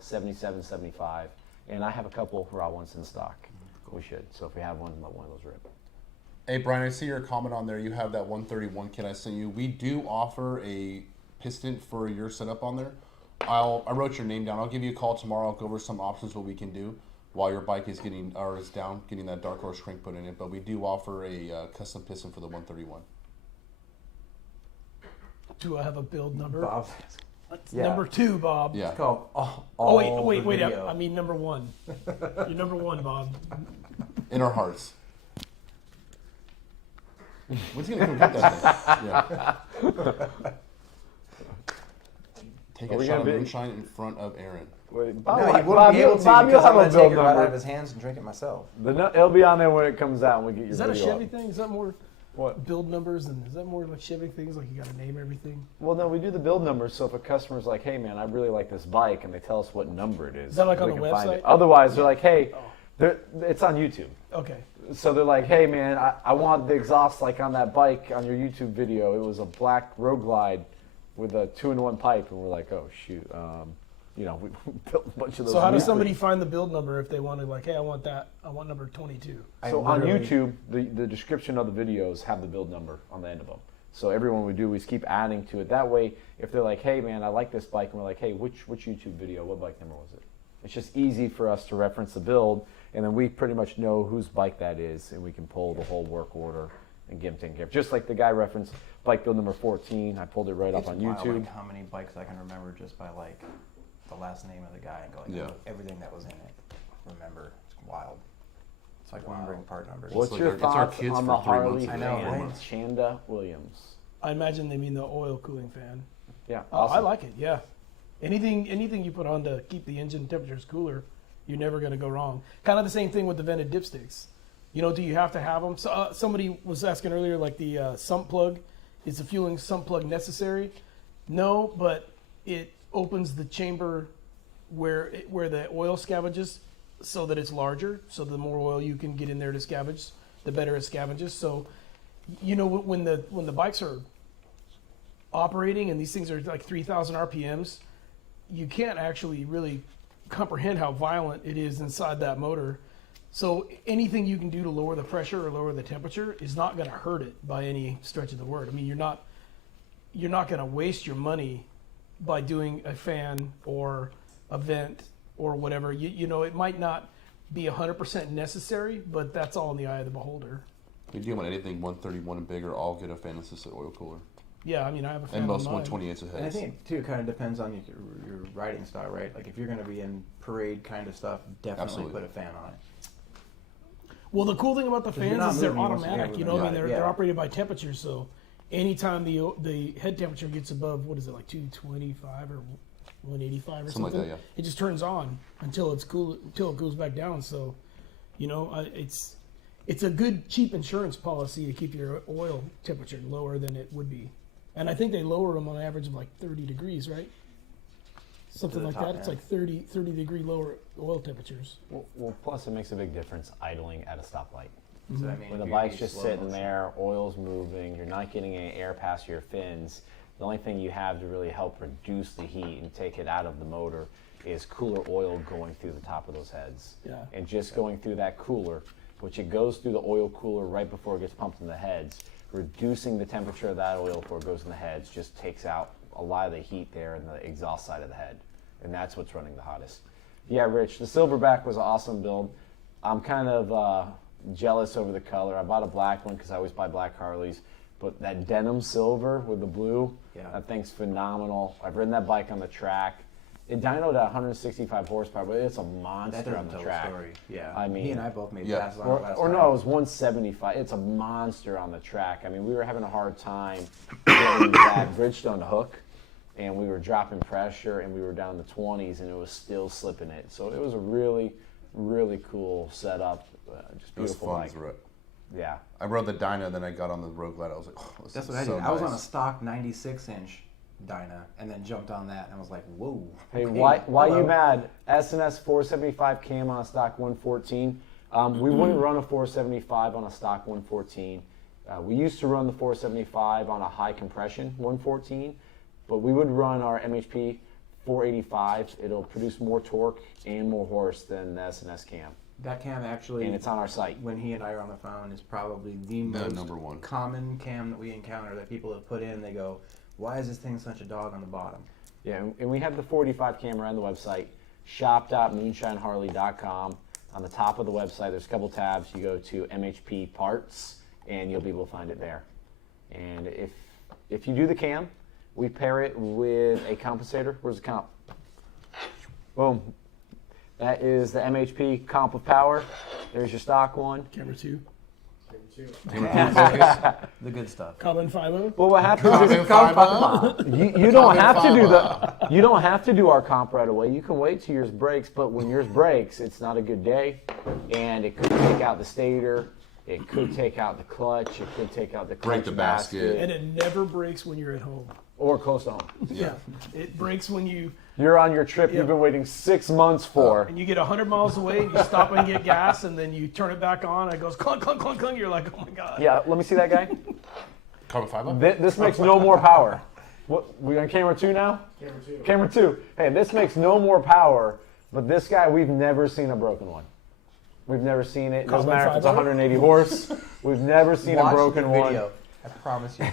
615-771-7775. And I have a couple raw ones in stock. We should. So if we have one, let one of those rip. Hey Brian, I see your comment on there. You have that 131 kit I sent you. We do offer a piston for your setup on there. I wrote your name down. I'll give you a call tomorrow. I'll go over some options what we can do while your bike is getting that Dark Horse crank put in it. But we do offer a custom piston for the 131. Do I have a build number? Bob. Yeah. Number 2, Bob. Yeah. It's called Oh wait, the wait. video. I mean number 1. You're number 1, Bob. In our hearts. When's he gonna come get that thing? Yeah. Take Are a we shot gonna of be- moonshine in front of Aaron. Wait, No, Bob, he wouldn't Bob, be able to Bob, because you'll I'm have going a to take build it right out number. of his hands and drink it myself. It'll be on there when it comes out and we get your Is that a video Chevy up. thing? Is that more What? build numbers, and is that more like Chevy things, like you got to name everything? Well, no, we do the build numbers. So if a customer's like, "Hey, man, I really like this bike," and they tell us what number it is, Is that like on we the can find website? it. Otherwise, they're like, "Hey, it's on YouTube." Okay. So they're like, "Hey, man, I want the exhaust like on that bike on your YouTube video. It was a black Road Glide with a 2-in-1 pipe," and we're like, "Oh shoot." You know, we built a bunch of those. So how does recently. somebody find the build number if they wanted, like, hey, I want that. I want number 22. So on YouTube, the description of the videos have the build number on the end of them. So everyone we do, we just keep adding to it. That way, if they're like, "Hey, man, I like this bike," and we're like, "Hey, which YouTube video? What bike number was it?" It's just easy for us to reference the build, and then we pretty much know whose bike that is, and we can pull the whole work order and get them taken care of. Just like the guy referenced bike build number 14, I pulled it right It's up on wild, YouTube. like how many bikes I can remember just by like the last name of the guy and go like, Yeah. everything that was in it. Remember, it's wild. It's like remembering part numbers. What's like your it's our thoughts kids on for the 3 months Harley ago. I know, fan, right? Shanda Williams? I imagine they mean the oil cooling fan. Yeah, Oh, I awesome. like it. Yeah. Anything you put on to keep the engine temperatures cooler, you're never going to go wrong. Kind of the same thing with the vented dipsticks. You know, do you have to have them? So, somebody was asking earlier, like the sump plug. Is the fueling sump plug necessary? No, but it opens the chamber where the oil scavenges so that it's larger. So the more oil you can get in there to scavenge, the better it scavenges. So, you know, when the bikes are operating and these things are like 3,000 RPMs, you can't actually really comprehend how violent it is inside that motor. So anything you can do to lower the pressure or lower the temperature is not going to hurt it by any stretch of the word. I mean, you're not going to waste your money by doing a fan or a vent or whatever. You know, it might not be 100% necessary, but that's all in the eye of the beholder. If you want anything 131 and bigger, I'll get a fan assisted oil cooler. Yeah, I mean, I have a fan And most on mine. 128s And I ahead. think too, it kind of depends on your riding style, right? Like if you're going to be in parade kind of stuff, definitely Absolutely. put a fan on it. Well, the cool thing about the 'Cause you're fans not is they're moving, you want to automatic. have You them know, I mean, right, they're yeah. operated by temperature. So, anytime the head temperature gets above, what is it, like 225 or 185 or Something like something, that, yeah. it just turns on until it's cool, until it goes back down. So, you know, it's a good cheap insurance policy to keep your oil temperature lower than it would be. And I think they lower them on average of like 30 degrees, right? Something the like top that. It's end. like 30 degree lower oil temperatures. Well, plus it makes a big difference idling at a stoplight. So I mean, When the if you bike's use just slow sitting motion. there, oil's moving, you're not getting any air past your fins. The only thing you have to really help reduce the heat and take it out of the motor is cooler oil going through the top of those heads. Yeah. And just going through that cooler, which it goes through the oil cooler right before it gets pumped in the heads, reducing the temperature of that oil before it goes in the heads just takes out a lot of the heat there in the exhaust side of the head. And that's what's running the hottest. Yeah, Rich, the Silverback was an awesome build. I'm kind of jealous over the color. I bought a black one because I always buy black Harleys. But that denim silver with the blue, Yeah. that thing's phenomenal. I've ridden that bike on the track. It dynoed at 165 horsepower, but it's a That monster doesn't on the tell track. the story. Yeah. I mean, he and I both made Yeah. passes on it last or time. no, it was 175. It's a monster on the track. I mean, we were having a hard time getting that Bridgestone to hook, and we were dropping pressure, and we were down in the 20s, and it was still slipping it. So it was a really, really cool setup. Just It was beautiful fun bike. as rip. Yeah. I rode the Dyno, then I got on the Road Glide. I was like, oh, this That's is what I so did. I was on a nice. stock 96-inch Dyna, and then jumped on that, and I was like, whoa. Hey, okay, why you hello. mad? SNS 475 cam on a stock 114. We wouldn't run a 475 on a stock 114. We used to run the 475 on a high compression 114, but we would run our MHP 485. It'll produce more torque and more horse than the SNS cam, That cam actually, and it's on our site. when he and I are on the phone, is probably the The most number one. common cam that we encounter that people have put in. They go, why is this thing such a dog on the bottom? Yeah, and we have the 45 camera on the website, shop.moonshineharley.com. On the top of the website, there's a couple tabs. You go to MHP parts, and you'll be able to find it there. And if you do the cam, we pair it with a compensator. Where's the comp? Boom. That is the MHP comp of power. There's your stock one. Camera 2. The good stuff. Carbon 5.0. Well, what happens is you don't have to do you don't have to do our comp right away. You can wait till yours breaks, but when yours breaks, it's not a good day, and it could take out the stator, it could take out the clutch, it could take out the clutch Break the basket. And it never breaks when you're at home. or close to home. Yeah. It breaks when You're on your trip Yeah. you've been waiting 6 months for. and you get 100 miles away and you stop and get gas and then you turn it back on and it goes clunk, clunk, clunk, clunk. You're like, oh my God. Yeah, let me see that guy. Carbon fiber? This makes no more power. What, we on camera 2 now? Camera 2. Camera 2. Hey, this makes no more power, but this guy, we've never seen a broken one. We've never seen it. It doesn't Carbon matter if it's fiber? 180 horse. We've never seen Watch a broken the one. video. I promise you.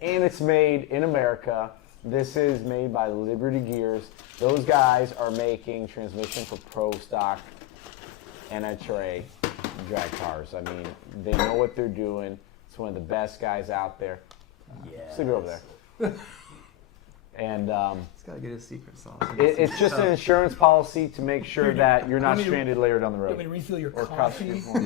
And it's made in America. This is made by Liberty Gears. Those guys are making transmission for pro stock NHRA drag cars. I mean, they know what they're doing. It's one of the best guys out there. Sleep over there. And He's got to get his secret sauce. it's just an insurance policy to make sure that you're not Want me to- stranded later down the You want me to road. refill your Or coffee? Yeah.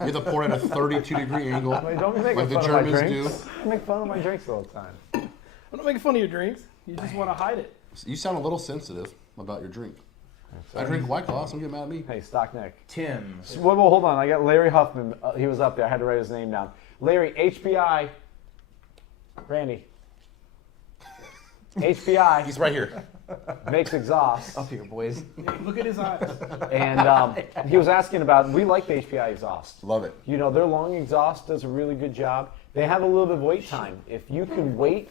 You have to pour it at a 32-degree angle. Wait, don't be making Like the fun of my Germans drinks. You make fun of my drinks all the time. I'm not making fun of your drinks. You just want to hide it. You sound a little sensitive about your drink. I drink White Claw, so don't get mad at me. Hey, stock neck. Tim. Well, hold on. I got Larry Huffman. He was up there. I had to write his name down. Larry, HPI. Randy. HPI He's right here. makes exhaust. Up here, boys. Look at his eyes. And he was asking about, we like the HPI exhaust. Love it. You know, their long exhaust does a really good job. They have a little bit of wait time. If you can wait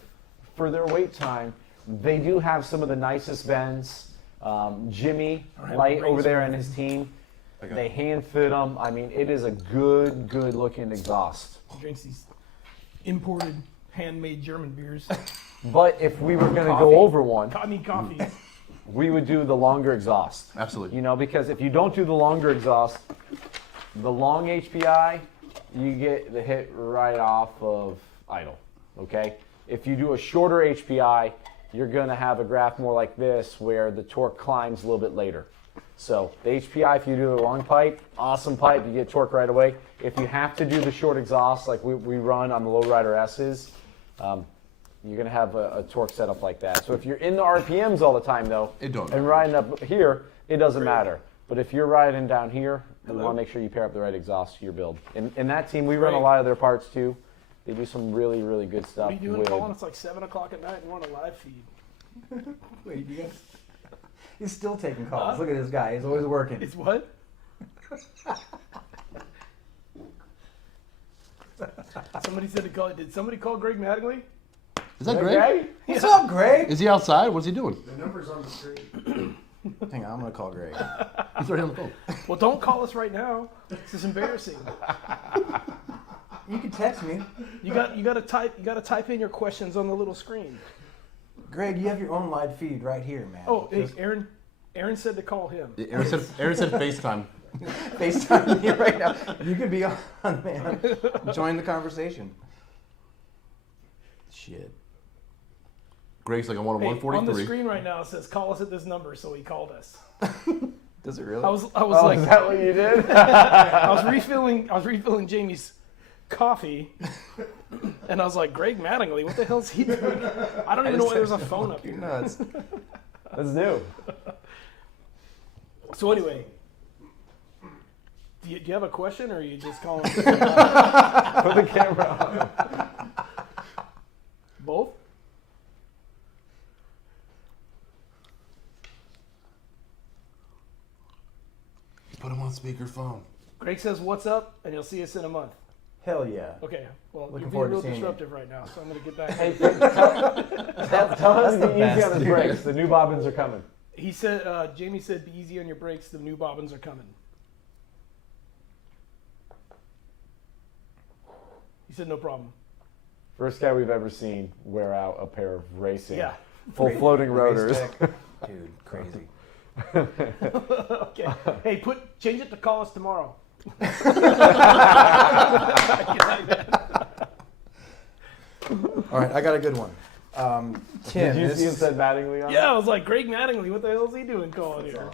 for their wait time, they do have some of the nicest bends. Jimmy Light over there and his team, they hand fit them. I mean, it is a good looking exhaust. He drinks these imported, handmade German beers. But if we were going to Coffee. go over one, I mean, coffee. we would do the longer exhaust. Absolutely. You know, because if you don't do the longer exhaust, the long HPI, you get the hit right off of idle, okay? If you do a shorter HPI, you're gonna have a graph more like this where the torque climbs a little bit later. So the HPI, if you do the long pipe, awesome pipe, you get torque right away. If you have to do the short exhaust like we run on the Lowrider S's, you're gonna have a torque setup like that. So if you're in the RPMs all the time though, It don't and matter. riding up here, it doesn't matter. But if you're riding down here, you want to make sure you pair up the right exhaust to your build. And that team, we run a lot of their parts too. They do some really good stuff. What are you doing, with, Colin? It's like 7 o'clock at night and we're on a live feed. Wait, you guys? He's still taking calls. Look at this guy. He's always working. It's what? Somebody said to call. Did somebody call Greg Mattingly? Is that Greg? What's up, Greg? Is he outside? What's he doing? The number's on the screen. Hang on, I'm gonna call Greg. He's already on the phone. Well, don't call us right now. This is embarrassing. You can text me. You gotta type in your questions on the little screen. Greg, you have your own live feed right here, man. Oh, hey, Aaron said to call him. Aaron said FaceTime. FaceTime me right now. You could be on, man. Join the conversation. Shit. Greg's like, I want a Hey, 143. on the screen right now it says call us at this number, so he called us. Does it really? I was Oh, like, is that what you did? I was refilling Jamie's coffee, and I was like, Greg Mattingly, what the hell's he doing? I don't even know why there's a phone up You're here. nuts. That's new. So anyway, do you have a question, or are you just calling? Put the camera on. Both? Put him on speakerphone. Greg says, "What's up?" and you'll see us in a month. Hell yeah. Okay. Well, Looking you're being forward to real seeing you. disruptive right now, so I'm gonna get back. Hey, tell him to be easy on his brakes. The new bobbins are coming. He said, Jamie said, "Be easy on your brakes. The new bobbins are coming." He said, "No problem." First guy we've ever seen wear out a pair of racing Yeah. full floating rotors. Dude, crazy. Okay. Hey, change it to call us tomorrow. All right, I got a good one. Tim, Did you see him said Mattingly on? Yeah, I was like, Greg Mattingly, what the hell is he doing calling here?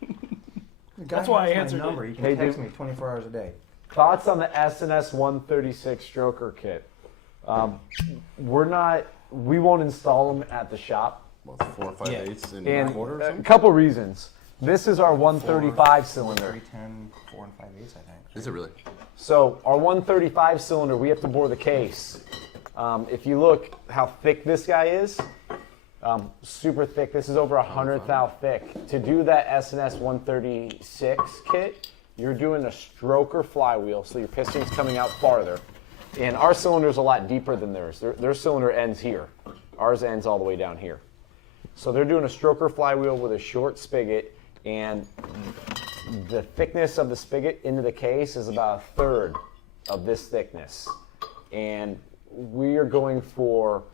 the guy That's why I has my answered number. it. He can Hey, text dude. me 24 hours a day. Thoughts on the SNS 136 stroker kit? We won't install them at the shop. What, 4 or 5 Yeah. eighths in And a quarter or a something? couple reasons. This is our 135 cylinder. 310, 4 and 5/8, I think. Is it really? So our 135 cylinder, we have to bore the case. If you look how thick this guy is, super thick. This is over 100 thou thick. To do that SNS 136 kit, you're doing a stroker flywheel, so your piston's coming out farther. And our cylinder's a lot deeper than theirs. Their cylinder ends here. Ours ends all the way down here. So they're doing a stroker flywheel with a short spigot, and the thickness of the spigot into the case is about a third of this thickness. And we are going for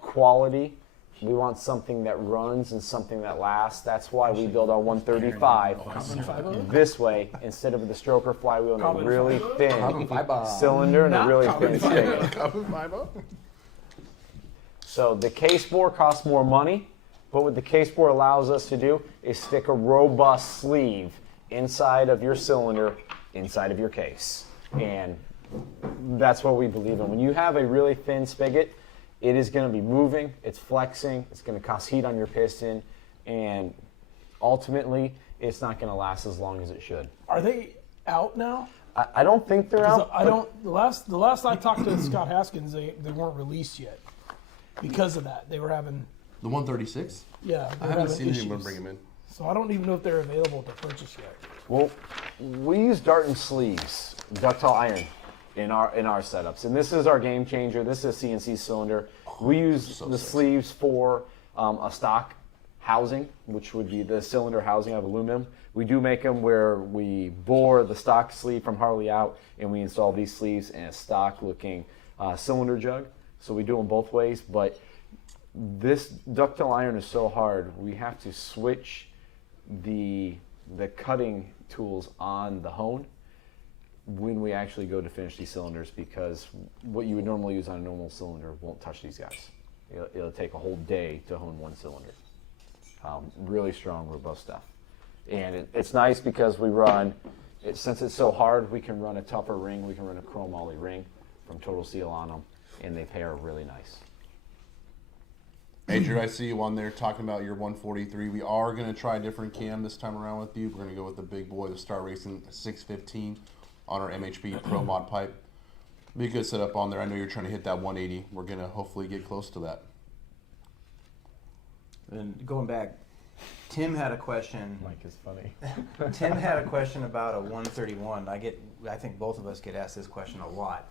quality. We want something that runs and something that lasts. That's why we build our 135 this way instead of the stroker flywheel and a Carbon really fiber? thin cylinder and a Not really carbon thin fiber. spigot. So the case bore costs more money, but what the case bore allows us to do is stick a robust sleeve inside of your cylinder, inside of your case. And that's what we believe in. When you have a really thin spigot, it is going to be moving, it's flexing, it's going to cause heat on your piston, and ultimately, it's not going to last as long as it should. Are they out now? I don't think they're 'Cause out. I don't. The last I talked to Scott Haskins, they weren't released yet because of that. They were having The 136? they I were haven't having seen issues. anyone bring him in. So I don't even know if they're available to purchase yet. Well, we use Dart and sleeves, ductile iron, in our setups, and this is our game changer. This is a CNC cylinder. We use the sleeves for a stock housing, which would be the cylinder housing of aluminum. We do make them where we bore the stock sleeve from Harley out, and we install these sleeves in a stock-looking cylinder jug. So we do them both ways, but this ductile iron is so hard, we have to switch the cutting tools on the hone when we actually go to finish these cylinders, because what you would normally use on a normal cylinder won't touch these guys. It'll take a whole day to hone one cylinder. Really strong, robust stuff. And it's nice because we run, since it's so hard, we can run a tougher ring, we can run a chrome ollie ring from Total Seal on them, and they pair really nice. Adrian, I see you on there talking about your 143. We are going to try a different cam this time around with you. We're going to go with the big boy, the Star Racing 615 on our MHP Pro Mod pipe. Be a good setup on there. I know you're trying to hit that 180. We're going to hopefully get close to that. And going back, Tim had a question. Mike is funny. Tim had a question about a 131. I think both of us get asked this question a lot.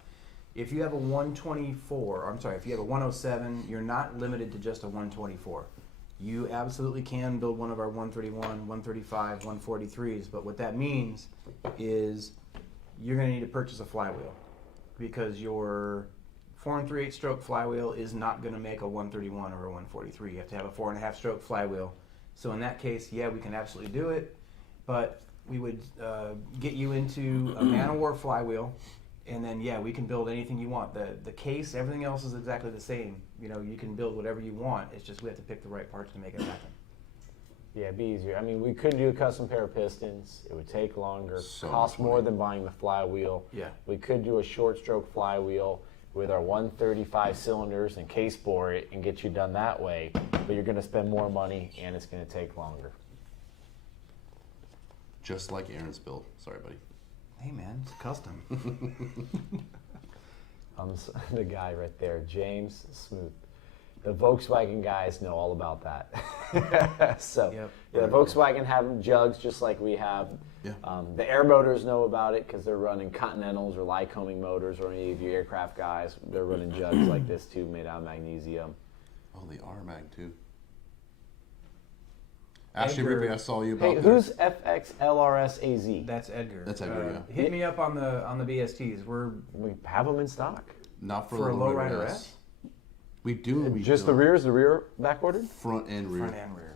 If you have a 124, if you have a 107, you're not limited to just a 124. You absolutely can build one of our 131, 135, 143s, but what that means is you're going to need to purchase a flywheel because your 4 3/8 stroke flywheel is not going to make a 131 or a 143. You have to have a 4.5 stroke flywheel. So in that case, yeah, we can absolutely do it, but we would get you into a man of war flywheel, and then yeah, we can build anything you want. The case, everything else is exactly the same. You know, you can build whatever you want. It's just we have to pick the right parts to make it happen. Yeah, it'd be easier. I mean, we could do a custom pair of pistons. It would take longer, So cost much more money. than buying the flywheel. Yeah. We could do a short stroke flywheel with our 135 cylinders and case bore it and get you done that way, but you're going to spend more money and it's going to take longer. Just like Aaron's build. Sorry, buddy. Hey man, it's custom. The guy right there, James Smooth. The Volkswagen guys know all about that. So, Yep. yeah, Volkswagen have jugs just like we have. Yeah. The air motors know about it because they're running Continentals or Lycoming motors, or any of you aircraft guys, they're running jugs like this too, made out of magnesium. Oh, the R-Mag too. Ashley Edgar- Rippey, I saw you about Hey, that. who's FXLRSAZ? That's Edgar. That's Edgar, yeah. Hit me up on the BSTs. We have them in stock. Not for, For the a lowrider lowrider S. S? We do. We Just the don't. rear? Is the rear back ordered? Front and rear. Front and rear.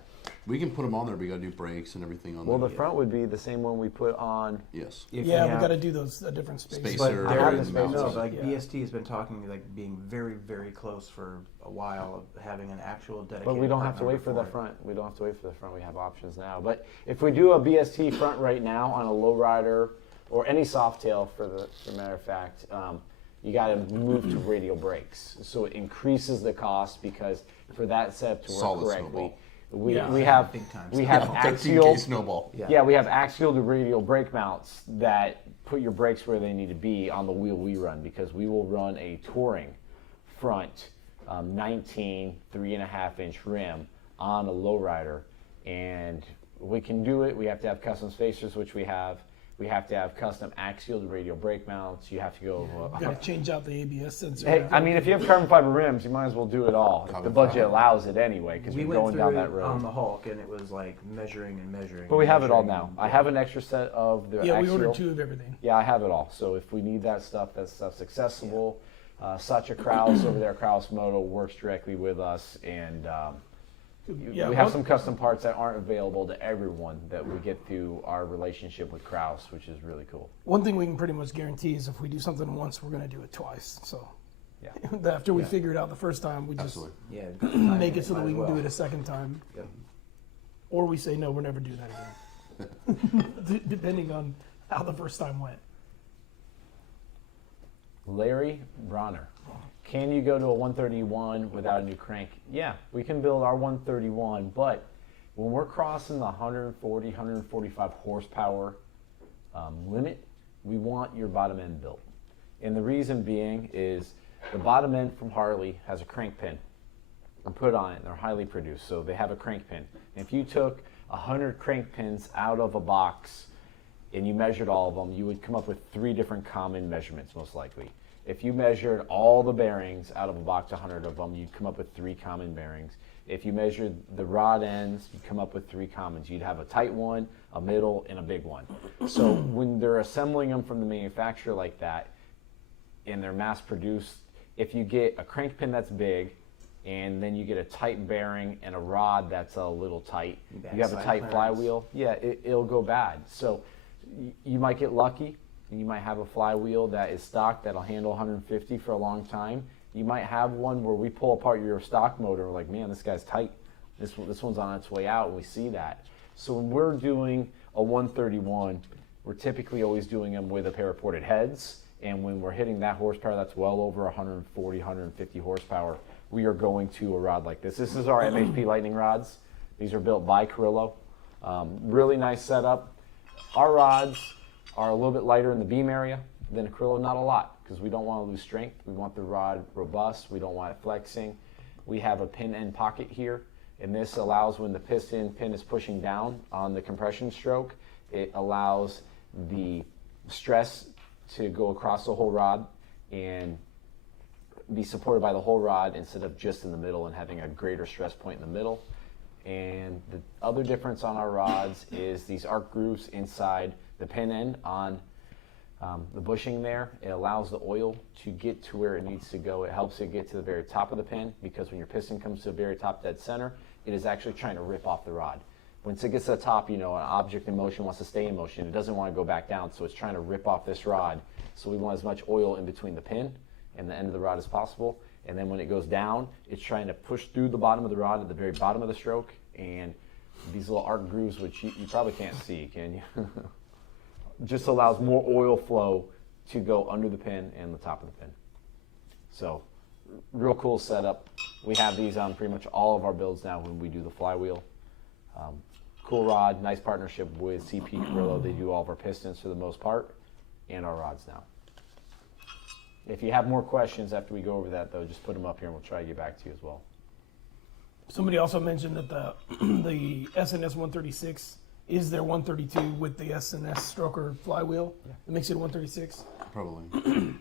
We can put them on there, but we gotta do brakes and everything on Well, there. the front would be the same one we put on. Yes. If Yeah, we we have- got to do those a different space. Space. But Spacer I have there the is spacer. no, like Yeah. BST has been talking like being very, very close for a while of having an actual dedicated. But we don't part have to wait number for the it. front. We don't have to wait for the front. We have options now. But if we do a BST front right now on a lowrider or any Softail, for matter of fact, you got to move to radial brakes. So it increases the cost because for that setup to work Solid correctly, snowball. we Yeah. have Big time we have Yeah, axial 13K snowball. Yeah. Yeah, we have axial to radial brake mounts that put your brakes where they need to be on the wheel we run, because we will run a touring front 19 3.5-inch rim on a lowrider, and we can do it. We have to have custom spacers, which we have. We have to have custom axial to radial brake mounts. You have to go. Got to change out the ABS sensor. Hey, I mean, if you have carbon fiber rims, you might as well do it all. If the Carbon budget fiber. allows it anyway, because We we're went going through down it that road. on the Hulk, and it was like measuring and measuring. But we and have it all measuring now. and- I have an extra set of the yeah, we axial. ordered 2 of everything. Yeah, I have it all. So if we need that stuff's accessible. Sacha Kraus over there, Kraus Moto, works directly with us, and Yeah, we have one- some custom parts that aren't available to everyone that we get through our relationship with Kraus, which is really cool. One thing we can pretty much guarantee is if we do something once, we're going to do it twice. So Yeah. after we Yeah. figure it out the first time, we just Absolutely. Yeah. make it so that we can do it a second time. Yep. Or we say, no, we'll never do that again. Depending on how the first time went. Larry Bronner, can you go to a 131 without a new crank? Yeah, we can build our 131, but when we're crossing the 140, 145 horsepower limit, we want your bottom end built. And the reason being is the bottom end from Harley has a crank pin and put on it. They're highly produced, so they have a crank pin. And if you took 100 crank pins out of a box and you measured all of them, you would come up with 3 different common measurements, most likely. If you measured all the bearings out of a box, 100 of them, you'd come up with 3 common bearings. If you measured the rod ends, you'd come up with 3 commons. You'd have a tight one, a middle, and a big one. So when they're assembling them from the manufacturer like that, and they're mass produced, if you get a crank pin that's big, and then you get a tight bearing and a rod that's a little tight, you have a Backside tight clearance. flywheel, yeah, it'll go bad. So you might get lucky, and you might have a flywheel that is stock that'll handle 150 for a long time. You might have one where we pull apart your stock motor, and we're like, man, this guy's tight. This one's on its way out, and we see that. So when we're doing a 131, we're typically always doing them with a pair of ported heads, and when we're hitting that horsepower that's well over 140, 150 horsepower, we are going to a rod like this. This is our MHP Lightning rods. These are built by Carrillo. Really nice setup. Our rods are a little bit lighter in the beam area than a Carrillo, not a lot, because we don't want to lose strength. We want the rod robust. We don't want it flexing. We have a pin end pocket here, And this allows when the piston pin is pushing down on the compression stroke, it allows the stress to go across the whole rod and be supported by the whole rod instead of just in the middle and having a greater stress point in the middle. And the other difference on our rods is these arc grooves inside the pin end on the bushing there. It allows the oil to get to where it needs to go. It helps it get to the very top of the pin, because when your piston comes to the very top dead center, it is actually trying to rip off the rod. Once it gets to the top, an object in motion wants to stay in motion. It doesn't want to go back down, so it's trying to rip off this rod. So we want as much oil in between the pin and the end of the rod as possible. And then when it goes down, it's trying to push through the bottom of the rod at the very bottom of the stroke. And these little arc grooves, which you probably can't see, can you? Just allows more oil flow to go under the pin and the top of the pin. So, real cool setup. We have these on pretty much all of our builds now when we do the Flywheel. Cool rod, nice partnership with CP Carrillo. They do all of our pistons for the most part, and our rods now. If you have more questions after we go over that, though, just put them up here and we'll try to get back to you as well. Somebody also mentioned that the SNS 136 is their 132 with the SNS stroker flywheel. It makes it 136. Probably.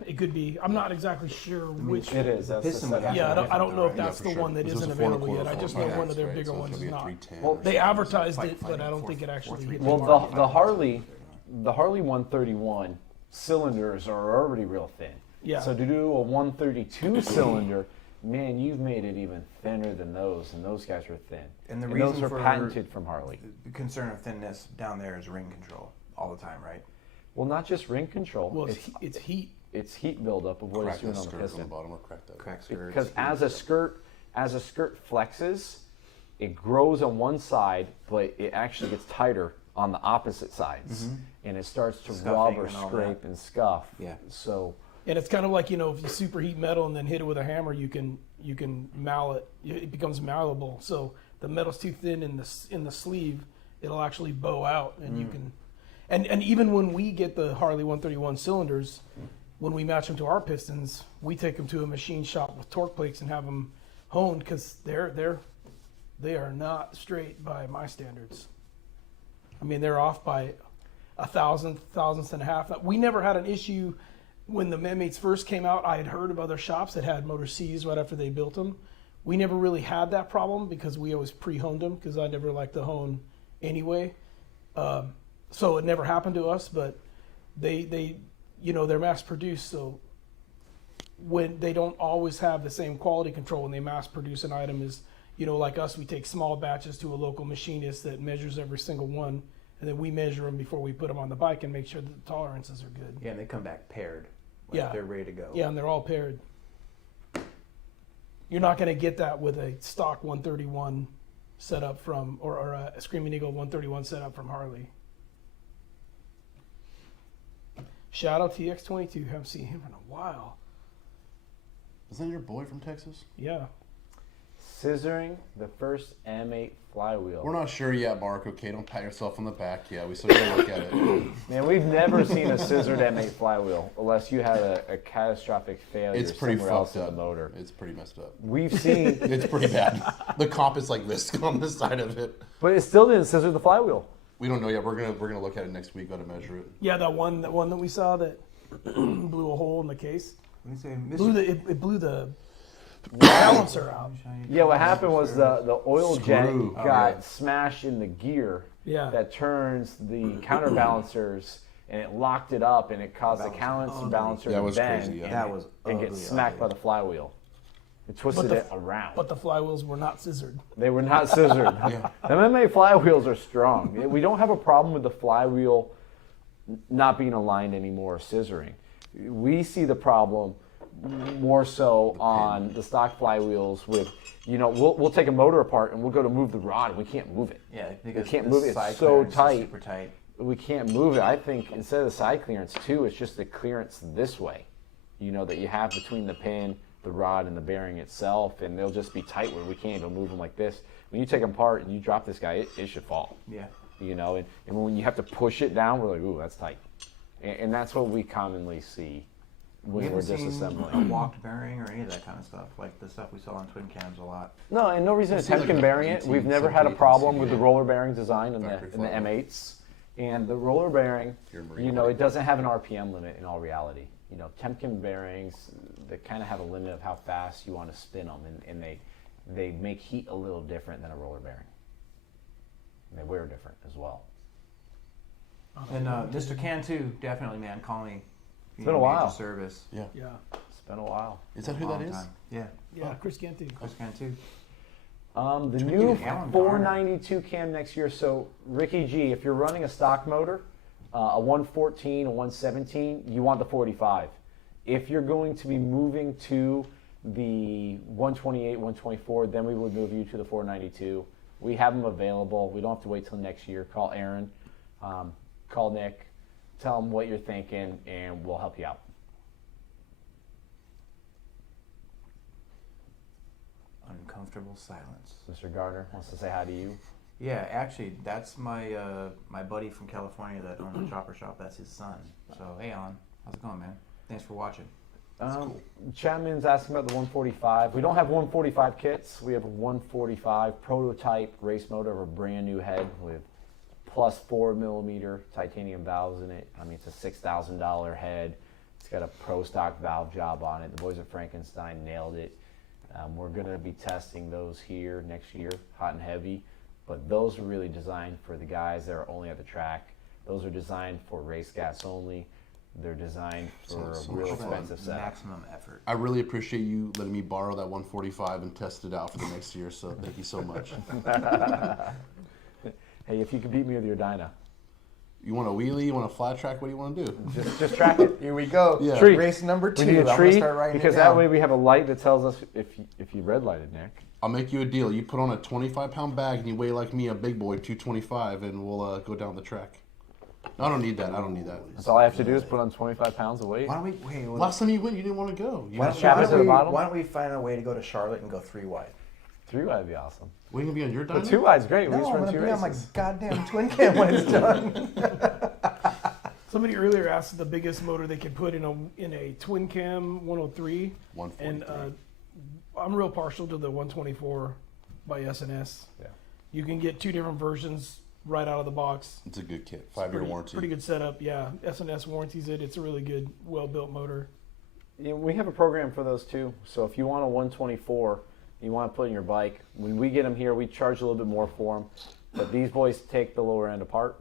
It could be. I'm not exactly sure which. It is. That's the piston would setup. have Yeah, I don't know if Yeah, that's for the sure. one that This was isn't a 4 available yet. I 1/4 just know full one of their max, bigger right? So ones it's is gonna be a not. 310 Well, or they something. advertised it, but I don't think it actually hit the Well, market. the Harley 131 cylinders are already real thin. Yeah. So to do a 132 cylinder, man, you've made it even thinner than those, and those guys are thin. And the those reason are for patented from Harley. The concern of thinness down there is ring control all the time, right? Well, not just ring control. Well, it's heat. It's heat buildup of what Crack it's doing the on the skirt on the piston. bottom or crack that. Crack skirts. Because as a skirt flexes, it grows on one side, but it actually gets tighter on the opposite sides, and it starts to Scuffing rub or and all scrape that. and scuff. Yeah. So And it's kind of like, if you superheat metal and then hit it with a hammer, you can mal it. It becomes malleable. So the metal's too thin in the sleeve, it'll actually bow out, and you can. And even when we get the Harley 131 cylinders, when we match them to our pistons, we take them to a machine shop with torque plates and have them honed, because they are not straight by my standards. I mean, they're off by a thousandth and a half. We never had an issue when the Menmates first came out. I had heard of other shops that had motor C's right after they built them. We never really had that problem because we always pre-honed them, because I never liked to hone anyway. So it never happened to us, but they're mass produced, so when they don't always have the same quality control when they mass produce an item is, like us, we take small batches to a local machinist that measures every single one, and then we measure them before we put them on the bike and make sure that the tolerances are good. Yeah, and they come back paired. Like Yeah. they're ready to go. Yeah, and they're all paired. You're not going to get that with a stock 131 setup from, or a Screaming Eagle 131 setup from Harley. Shout out TX22. Haven't seen him in a while. Isn't that your boy from Texas? Yeah. scissoring the first M8 flywheel. We're not sure yet, Mark. Okay, don't pat yourself on the back yet. We still gotta look at it. Man, we've never seen a scissored M8 flywheel unless you had a catastrophic failure It's pretty somewhere else fucked in up. the motor. It's pretty messed up. We've seen, It's pretty bad. The comp is like this on the side of it. but it still didn't scissor the flywheel. We don't know yet. We're gonna look at it next week. Got to measure it. Yeah, that one that we saw that blew a hole in the case. When you say It blew the balancer out. Yeah, what happened was the oil jet Screw. got smashed in the gear Yeah. that turns the counterbalancers, and it locked it up, and it caused the counterbalancer That to was bend crazy, yeah. that was and get ugly, smacked by ugly. the flywheel. It twisted it around. But the flywheels were not scissored. They were not scissored. The MMA flywheels are strong. We don't have a problem with the flywheel not being aligned anymore, or scissoring. We see the problem more so on the stock flywheels with, we'll take a motor apart and we'll go to move the rod and we can't move it. Yeah, We because can't the move it. side It's so clearance is tight. super tight. We can't move it. I think instead of the side clearance too, it's just the clearance this way, that you have between the pin, the rod, and the bearing itself, and they'll just be tight where we can't even move them like this. When you take them apart and you drop this guy, it should fall. Yeah. And when you have to push it down, we're like, ooh, that's tight. And that's what we commonly see We when we're haven't seen a disassembling. walked bearing or any of that kind of stuff, like the stuff we saw on twin cams a lot. No, and no reason We'll to see, Temkin like, bearing it. 18, We've never had a 17, problem with the 18. roller bearing design in Factory the Flywheel. M8s. And the roller bearing, Your Marine you know, bike. it doesn't have an RPM limit in all reality. You know, Temkin bearings, they kind of have a limit of how fast you want to spin them, and they make heat a little different than a roller bearing. And they wear different as well. And Mr. Cantu, definitely, man, call me. It's been a while. Service. Yeah. It's been a while. Is that who that Long is? time. Yeah. Yeah, Chris Cantu. Chris Cantu. The Should we new get Alan 492 cam next year. So Ricky G, if you're running a stock motor, a 114, a 117, you want the 45. If you're going to be moving to the 128, 124, then we would move you to the 492. We have them available. We don't have to wait till next year. Call Aaron, call Nick, tell them what you're thinking, and we'll help you out. Uncomfortable silence. Mr. Gardner wants to say hi to you. Yeah, actually, that's my my buddy from California that owns the chopper shop. That's his son. So, hey, Alan, how's it going, man? Thanks for watching. Chapman's asking about the 145. We don't have 145 kits. We have a 145 prototype race motor of a brand new head with plus 4mm titanium valves in it. I mean, it's a $6,000 head. It's got a pro stock valve job on it. The boys at Frankenstein nailed it. We're going to be testing those here next year, hot and heavy. But those are really designed for the guys that are only at the track. Those are designed for race gas only. They're designed for So a real much fun. expensive setup. Maximum effort. I really appreciate you letting me borrow that 145 and test it out for the next year. So thank you so much. Hey, if you could beat me with your Dyno, You want a wheelie? You want a flat track? What do you want to do? just track it. Here we go. Yeah. Tree. Race number 2. We need I'm a gonna tree start writing it because that down. way we have a light that tells us if you red lighted, Nick. I'll make you a deal. You put on a 25-pound bag and you weigh like me, a big boy, 225, and we'll go down the track. I don't need that. I don't need that. That's all I have to do is put on 25 pounds of weight. Why don't we wait? Last time you went, you didn't want to go. You Why were don't, Strap why it don't to the we, bottom? why don't we find a way to go to Charlotte and go 3 wide? 3 wide would be awesome. you gonna be on your But dyno? 2 wide's great. We No, just I'm run gonna 2 be on my races. goddamn twin cam when it's done. Somebody earlier asked the biggest motor they could put in a twin cam 103, 143. and I'm real partial to the 124 by S&S. Yeah. You can get 2 different versions right out of the box. It's a good kit. It's 5-year pretty- warranty. Pretty good setup, yeah. S&S warranties it. It's a really good, well-built motor. Yeah, we have a program for those too. So if you want a 124, you want to put in your bike, when we get them here, we charge a little bit more for them. But these boys take the lower end apart.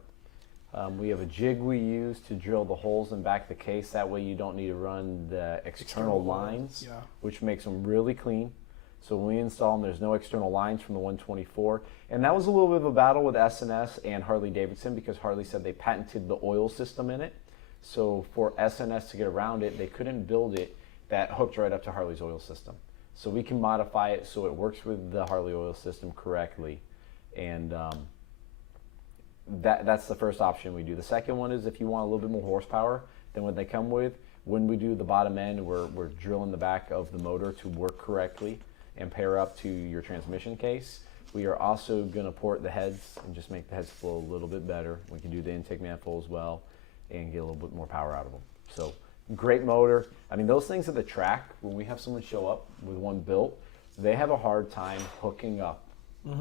We have a jig we use to drill the holes in back of the case. That way you don't need to run the external lines, Yeah. which makes them really clean. So when we install them, there's no external lines from the 124. And that was a little bit of a battle with S&S and Harley-Davidson because Harley said they patented the oil system in it. So for S&S to get around it, they couldn't build it that hooked right up to Harley's oil system. So we can modify it so it works with the Harley oil system correctly. And that's the first option we do. The second one is if you want a little bit more horsepower than what they come with. When we do the bottom end, we're drilling the back of the motor to work correctly and pair up to your transmission case. We are also going to port the heads and just make the heads flow a little bit better. We can do the intake manifold as well and get a little bit more power out of them. So great motor. I mean, those things at the track, when we have someone show up with one built, they have a hard time hooking up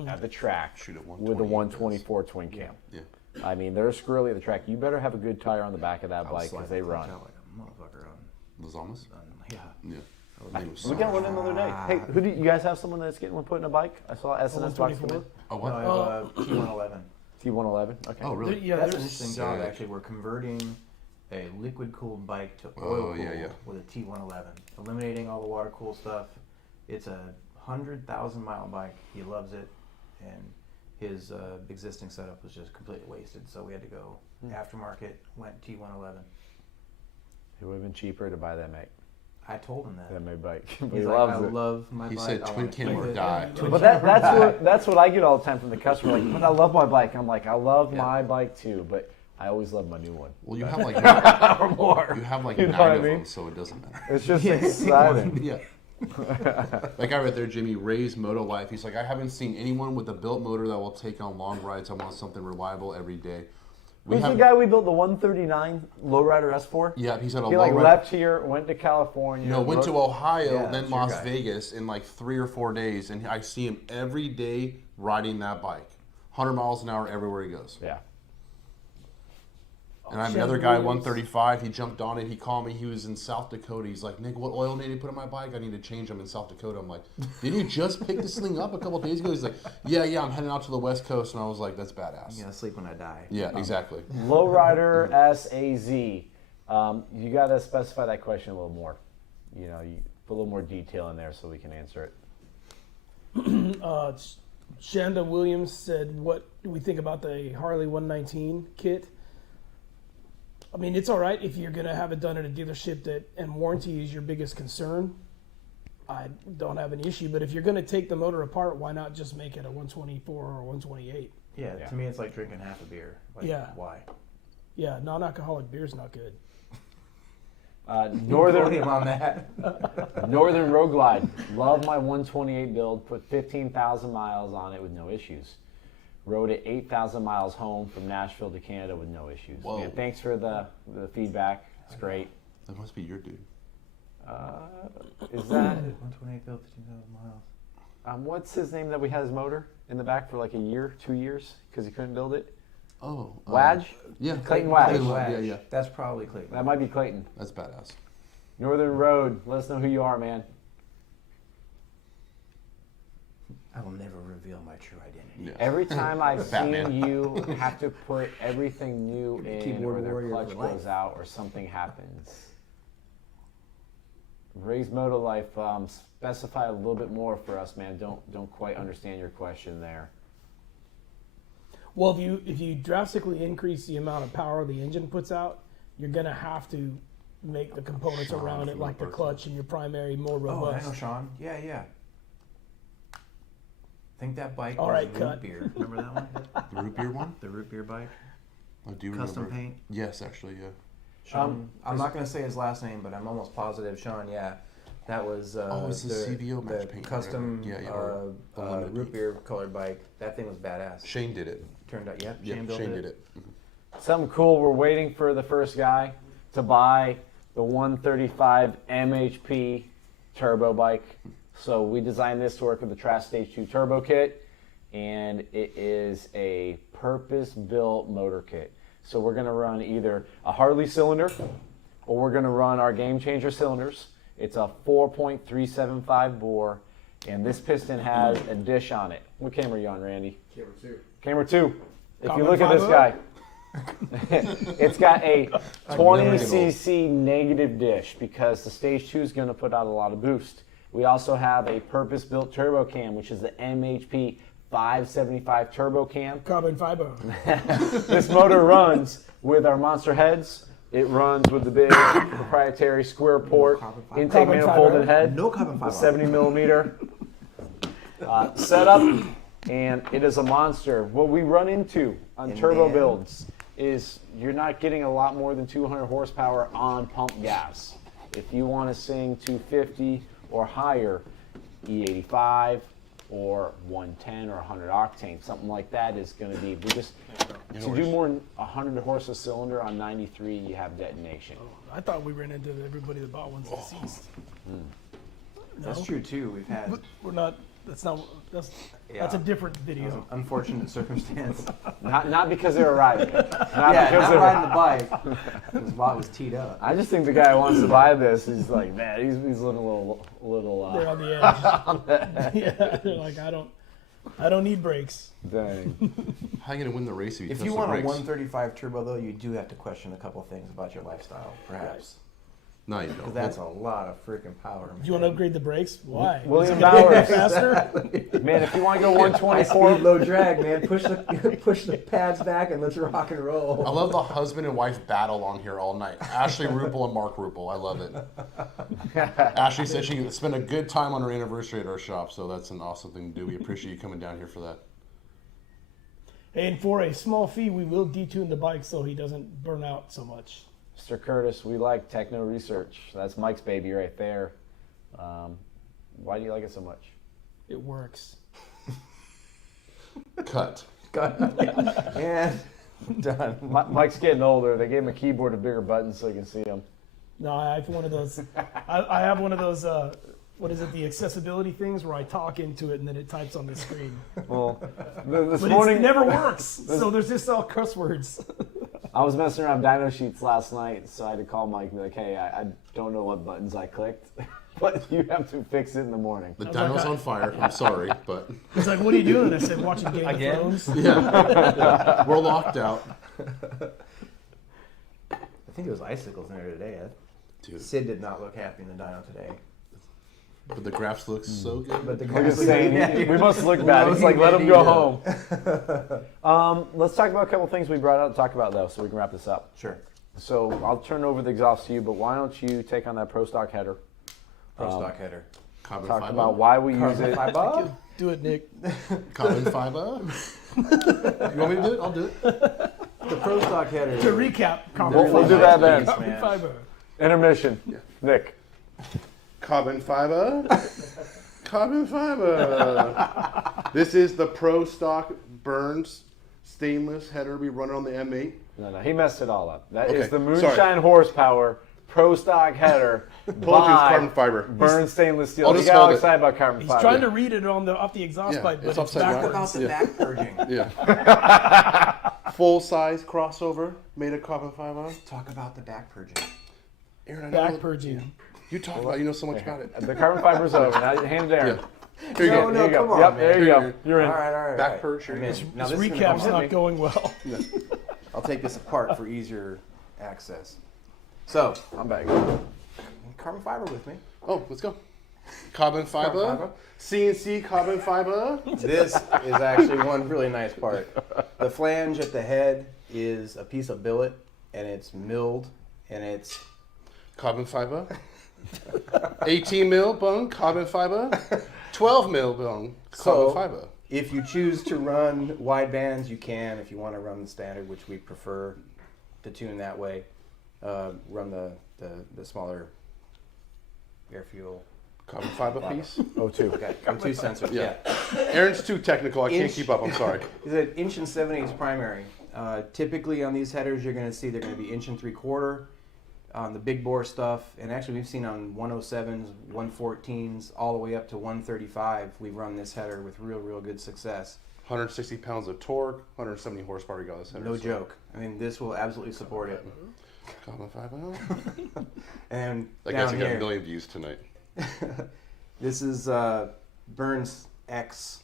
at the track Shoot at with a 120 124 twin cam. Yeah. I mean, they're squirrely at the track. You better have a good tire on the back of that I was bike sliding because they the clutch run. out like a motherfucker on- Los Almas? yeah. Yeah. We got one in the other day. Hey, who do you guys have someone that's getting one put in a bike? I saw S&S box come in. Oh, No, what? I have a T111. T111. Okay. Oh, really? Yeah, That's an there's- interesting job, actually. We're converting a liquid-cooled bike to Oh, oil-cooled yeah. with a T111, eliminating all the water-cooled stuff. It's a 100,000-mile bike. He loves it, and his existing setup was just completely wasted, so we had to go aftermarket, went T111. It would have been cheaper to buy that, mate. I told him that. That made bike. But He's he like, loves I it. love my He bike. said I twin wanna cam keep or it." die. But that's what I get all the time from the customer. Like, but I love my bike. I'm like, I love my bike too, but I always love my new one. Well, you have like Or more. you have like You know 9 what I of mean? them, so it doesn't matter. It's just Yeah, exciting. Yeah. That guy right there, Jimmy, Ray's Moto Life. He's like, I haven't seen anyone with a built motor that will take on long rides. I want something reliable every day. Who's the guy we built the 139 lowrider S for? Yeah, he's had a He lowrider. left here, went to California. No, went to Ohio, Yeah, then that's your Las guy. Vegas in like 3 or 4 days, and I see him every day riding that bike, 100 miles an hour everywhere he goes. Yeah. And I have Shannon another guy, Williams. 135. He jumped on it. He called me. He was in South Dakota. He's like, Nick, what oil need to put on my bike? I need to change them in South Dakota. I'm like, did you just pick this thing up a couple days ago? He's like, yeah, I'm heading out to the West Coast. And I was like, that's badass. I'm gonna sleep when I die. Yeah, exactly. Lowrider SAZ. You got to specify that question a little more. You know, you put a little more detail in there so we can answer it. Shanda Williams said, what do we think about the Harley 119 kit? I mean, it's all right if you're going to have it done at a dealership and warranty is your biggest concern. I don't have any issue, but if you're going to take the motor apart, why not just make it a 124 or 128? Yeah, Yeah. to me it's like drinking half a beer. Like, Yeah. Why? Yeah, non-alcoholic beer's not good. Northern on that. Northern Road Glide. Love my 128 build. Put 15,000 miles on it with no issues. Rode it 8,000 miles home from Nashville to Canada with no issues. Whoa. Man, thanks for the feedback. It's great. That must be your dude. Is that 128 built, 15,000 miles. what's his name that we had his motor in the back for like a year, 2 years because he couldn't build it? Oh. Wadge? Yeah. Clayton Wadge. Clayton Wadge. Yeah. That's probably Clayton. That might be Clayton. That's badass. Northern Road. Let us know who you are, man. I will never reveal my true identity. Yeah. Every time I've Batman. seen you have to put everything new in, Keyboard or their warrior clutch for life. goes out, or something happens. Raise Moto Life, specify a little bit more for us, man. Don't quite understand your question there. Well, if you drastically increase the amount of power the engine puts out, you're going to have to make the components Sean around it, from like the Berkeley. clutch and your primary, more Oh, I robust. know Sean. Yeah. I think that bike All was right, root cut. beer. Remember that one? The root beer one? The root beer bike? I do Custom remember. paint? Yes, actually, yeah. Sean, I'm not going to say his last name, but I'm almost positive. Sean, yeah. That was it's the CVO match the paint, custom right? Yeah, or the limited root paint. beer colored bike. That thing was badass. Shane did it. Turned out, yep. Yeah, built Shane did it. Something cool. We're waiting for the first guy to buy the 135 MHP turbo bike. So we designed this to work with the Trash Stage 2 turbo kit, and it is a purpose-built motor kit. So we're going to run either a Harley cylinder, or we're going to run our Game Changer cylinders. It's a 4.375 bore, and this piston has a dish on it. What camera are you on, Randy? Camera 2. Camera 2. If you Carbon look at this fiber? guy, it's got a 20 Unbelievable. cc negative dish because the Stage 2 is going to put out a lot of boost. We also have a purpose-built turbo cam, which is the MHP 575 turbo cam. Carbon fiber. This motor runs with our monster heads. It runs with the big proprietary square port carbon fiber. intake Carbon manifold fiber. and head. No carbon The fiber. 70 millimeter setup, and it is a monster. What we run into on And turbo then- builds is you're not getting a lot more than 200 horsepower on pump gas. If you want to sing 250 or higher, E85 or 110 or 100 octane, something like that is going to be. We just to do more than 100 horse a cylinder on 93, you have detonation. I thought we ran into everybody that bought ones deceased. That's No? true too. We've had We're not. That's not. That's Yeah. a different It was video. an unfortunate circumstance. Not because they were riding it. Not yeah, because not they were riding the bike. His lot was teed up. I just think the guy who wants to buy this is like, man, he's looking a little They're on the edge. Yeah, they're like, I don't need brakes. dang. How are you going to win the race if you If touch you the want a brakes? 135 turbo though, you do have to question a couple things about your lifestyle, perhaps. No, you Because don't. that's a lot of freaking power. Do you want to upgrade the brakes? Why? William Is it gonna be Bowers. faster? Man, if you want to go High speed, 124, low drag, man. Push the pads back and let's rock and roll. I love the husband and wife battle on here all night. Ashley Ruppel and Mark Ruppel. I love it. Ashley said she spent a good time on her anniversary at our shop, so that's an awesome thing to do. We appreciate you coming down here for that. And for a small fee, we will detune the bike so he doesn't burn out so much. Mr. Curtis, we like Techno Research. That's Mike's baby right there. Why do you like it so much? It works. Cut. And Done. Mike's getting older. They gave him a keyboard with bigger buttons so he can see them. No, I have one of those. I have one of those. What is it? The accessibility things where I talk into it and then it types on the screen. Well, this But morning it never works. So there's just all cuss words. I was messing around Dyno sheets last night, so I had to call Mike and be like, "Hey, I don't know what buttons I clicked, but you have to fix it in the morning." The I was like, dyno's on fire. I'm sorry, but It's like, what are you doing? I said, watching Game Again? of Thrones. yeah, we're locked out. I think it was icicles in there today, Ed. Dude, Sid did not look happy in the dyno today. but the graphs look so good. But the Look at saying, we must look bad. No, It's like, he let did, him he go did. home. Let's talk about a couple things we brought out to talk about, though, so we can wrap this up. Sure. So I'll turn over the exhaust to you, but why don't you take on that Pro Stock header? Pro stock header. Carbon Talk fiber. about why we use Carbon it. fiber. Do it, Nick. Carbon fiber. You want me to do it? I'll do it. The pro stock header. To recap, We'll do that then. Piece, man. fiber. Intermission. Nick. Carbon fiber. Carbon fiber. This is the Pro Stock Burns stainless header we run on the M8. No, he messed it all up. That is Okay, the sorry. Moonshine Horsepower Pro Stock header Told you it's carbon by fiber. Burn Stainless Steel. I'll You just got all hold it. excited about carbon He's fiber. trying to read it off the exhaust Yeah, pipe, but it's it's upside down. Talk backwards. about the back purging. Yeah. Full size crossover made of carbon fiber. Talk about the back purging. Aaron, I Back know purging. you talk about. You know so much about it. The carbon fiber's over. Now hand it to Aaron. Here you No, go. no, There you come go. on, Yep, man. there you Here go. you go. You're in. All right. Back purge. I'm in. Now This this is gonna recap's come- not going well. I'll take this apart for easier access. So, I'm back. carbon fiber with me. Oh, let's go. Carbon fiber. fiber. CNC carbon fiber. This is actually one really nice part. The flange at the head is a piece of billet, and it's milled, and it's Carbon fiber. 18 mil bone carbon fiber. 12 mil bone carbon So- fiber. if you choose to run wide bands, you can. If you want to run the standard, which we prefer to tune that way, run the smaller air fuel. Carbon fiber piece. Oh, two. Okay, I'm two sensors. Yeah. Yeah. Aaron's too technical. I can't Inch. keep up. I'm sorry. Is it 1.7" primary? Typically on these headers, you're going to see they're going to be 1.75" on the big bore stuff, and actually we've seen on 107s, 114s, all the way up to 135. We've run this header with real good success. 160 pounds of torque, 170 horsepower. You got this header. No so- joke. I mean, this will absolutely support it. Carbon fiber. And That down guy's got a here, million views tonight. this is Burns X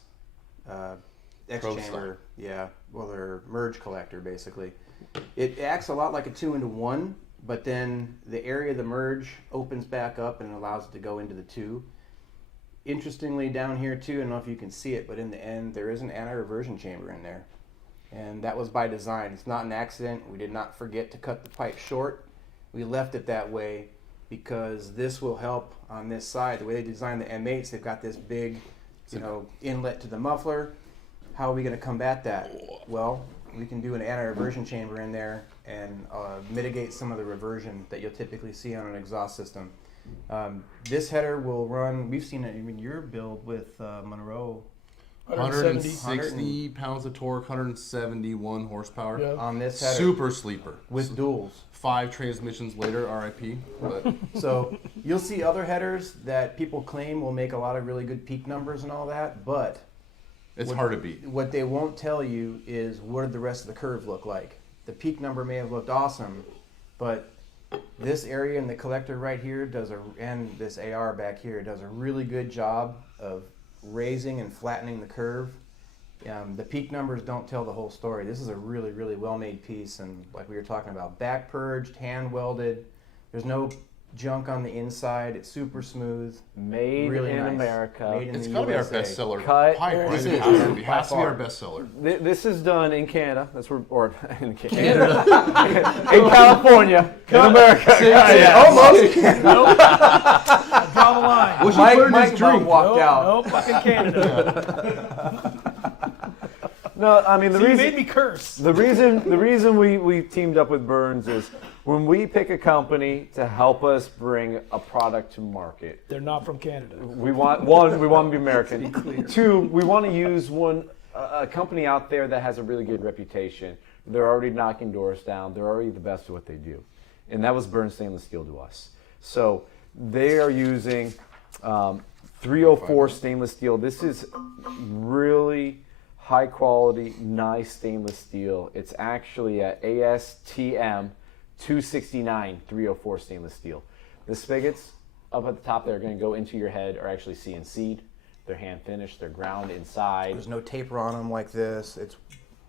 Pro chamber. Yeah, well, they're merge collector basically. It acts a lot like a 2-into-1, but then the area of the merge opens back up and allows it to go into the 2. Interestingly, down here too, I don't know if you can see it, but in the end there is an anti-reversion chamber in there, and that was by design. It's not an accident. We did not forget to cut the pipe short. We left it that way because this will help on this side. The way they designed the M8s, they've got this big, inlet to the muffler. How are we going to combat that? Well, we can do an anti-reversion chamber in there and mitigate some of the reversion that you'll typically see on an exhaust system. This header will run, we've seen it in your build with Monroe 170. 160 pounds of torque, 171 horsepower. Yeah. on this header Super sleeper. with duals. 5 transmissions later, RIP. But So you'll see other headers that people claim will make a lot of really good peak numbers and all that, but it's hard to beat. what they won't tell you is what did the rest of the curve look like. The peak number may have looked awesome, but this area in the collector right here and this AR back here does a really good job of raising and flattening the curve. The peak numbers don't tell the whole story. This is a really well-made piece, and like we were talking about, back purged, hand welded. There's no junk on the inside. It's super smooth. Made Really in nice. America. Made in It's the got to be our USA. bestseller Cut. pipe, right? This It is, has to yeah, be. by Has to be our far. bestseller. This is done in Canada. That's where, or in Canada, in California, in America. Yeah. Almost. Nope. Draw the line. What's Mike, your Mike first about drink? walked Nope, out. nope, fucking Canada. No, I mean the See, you reason. made me curse. The reason we teamed up with Burns is when we pick a company to help us bring a product to market. They're not from Canada. We want to be American. Two, we want to use a company out there that has a really good reputation They're already knocking doors down. They're already the best at what they do. And that was burned stainless steel to us. So they are using 304 stainless steel. This is really high quality, nice stainless steel. It's actually a ASTM 269 304 stainless steel. The spigots up at the top there are going to go into your head are actually CNC'd. They're hand finished. They're ground inside. There's no taper on them like this. It's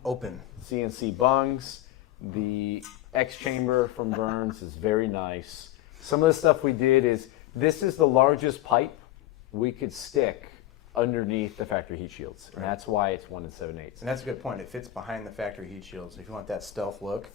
open. CNC bungs. The X chamber from Burns is very nice. Some of the stuff we did is, this is the largest pipe we could stick underneath the factory heat shields. And that's why it's 1 7/8. And that's a good point. It fits behind the factory heat shields. If you want that stealth look.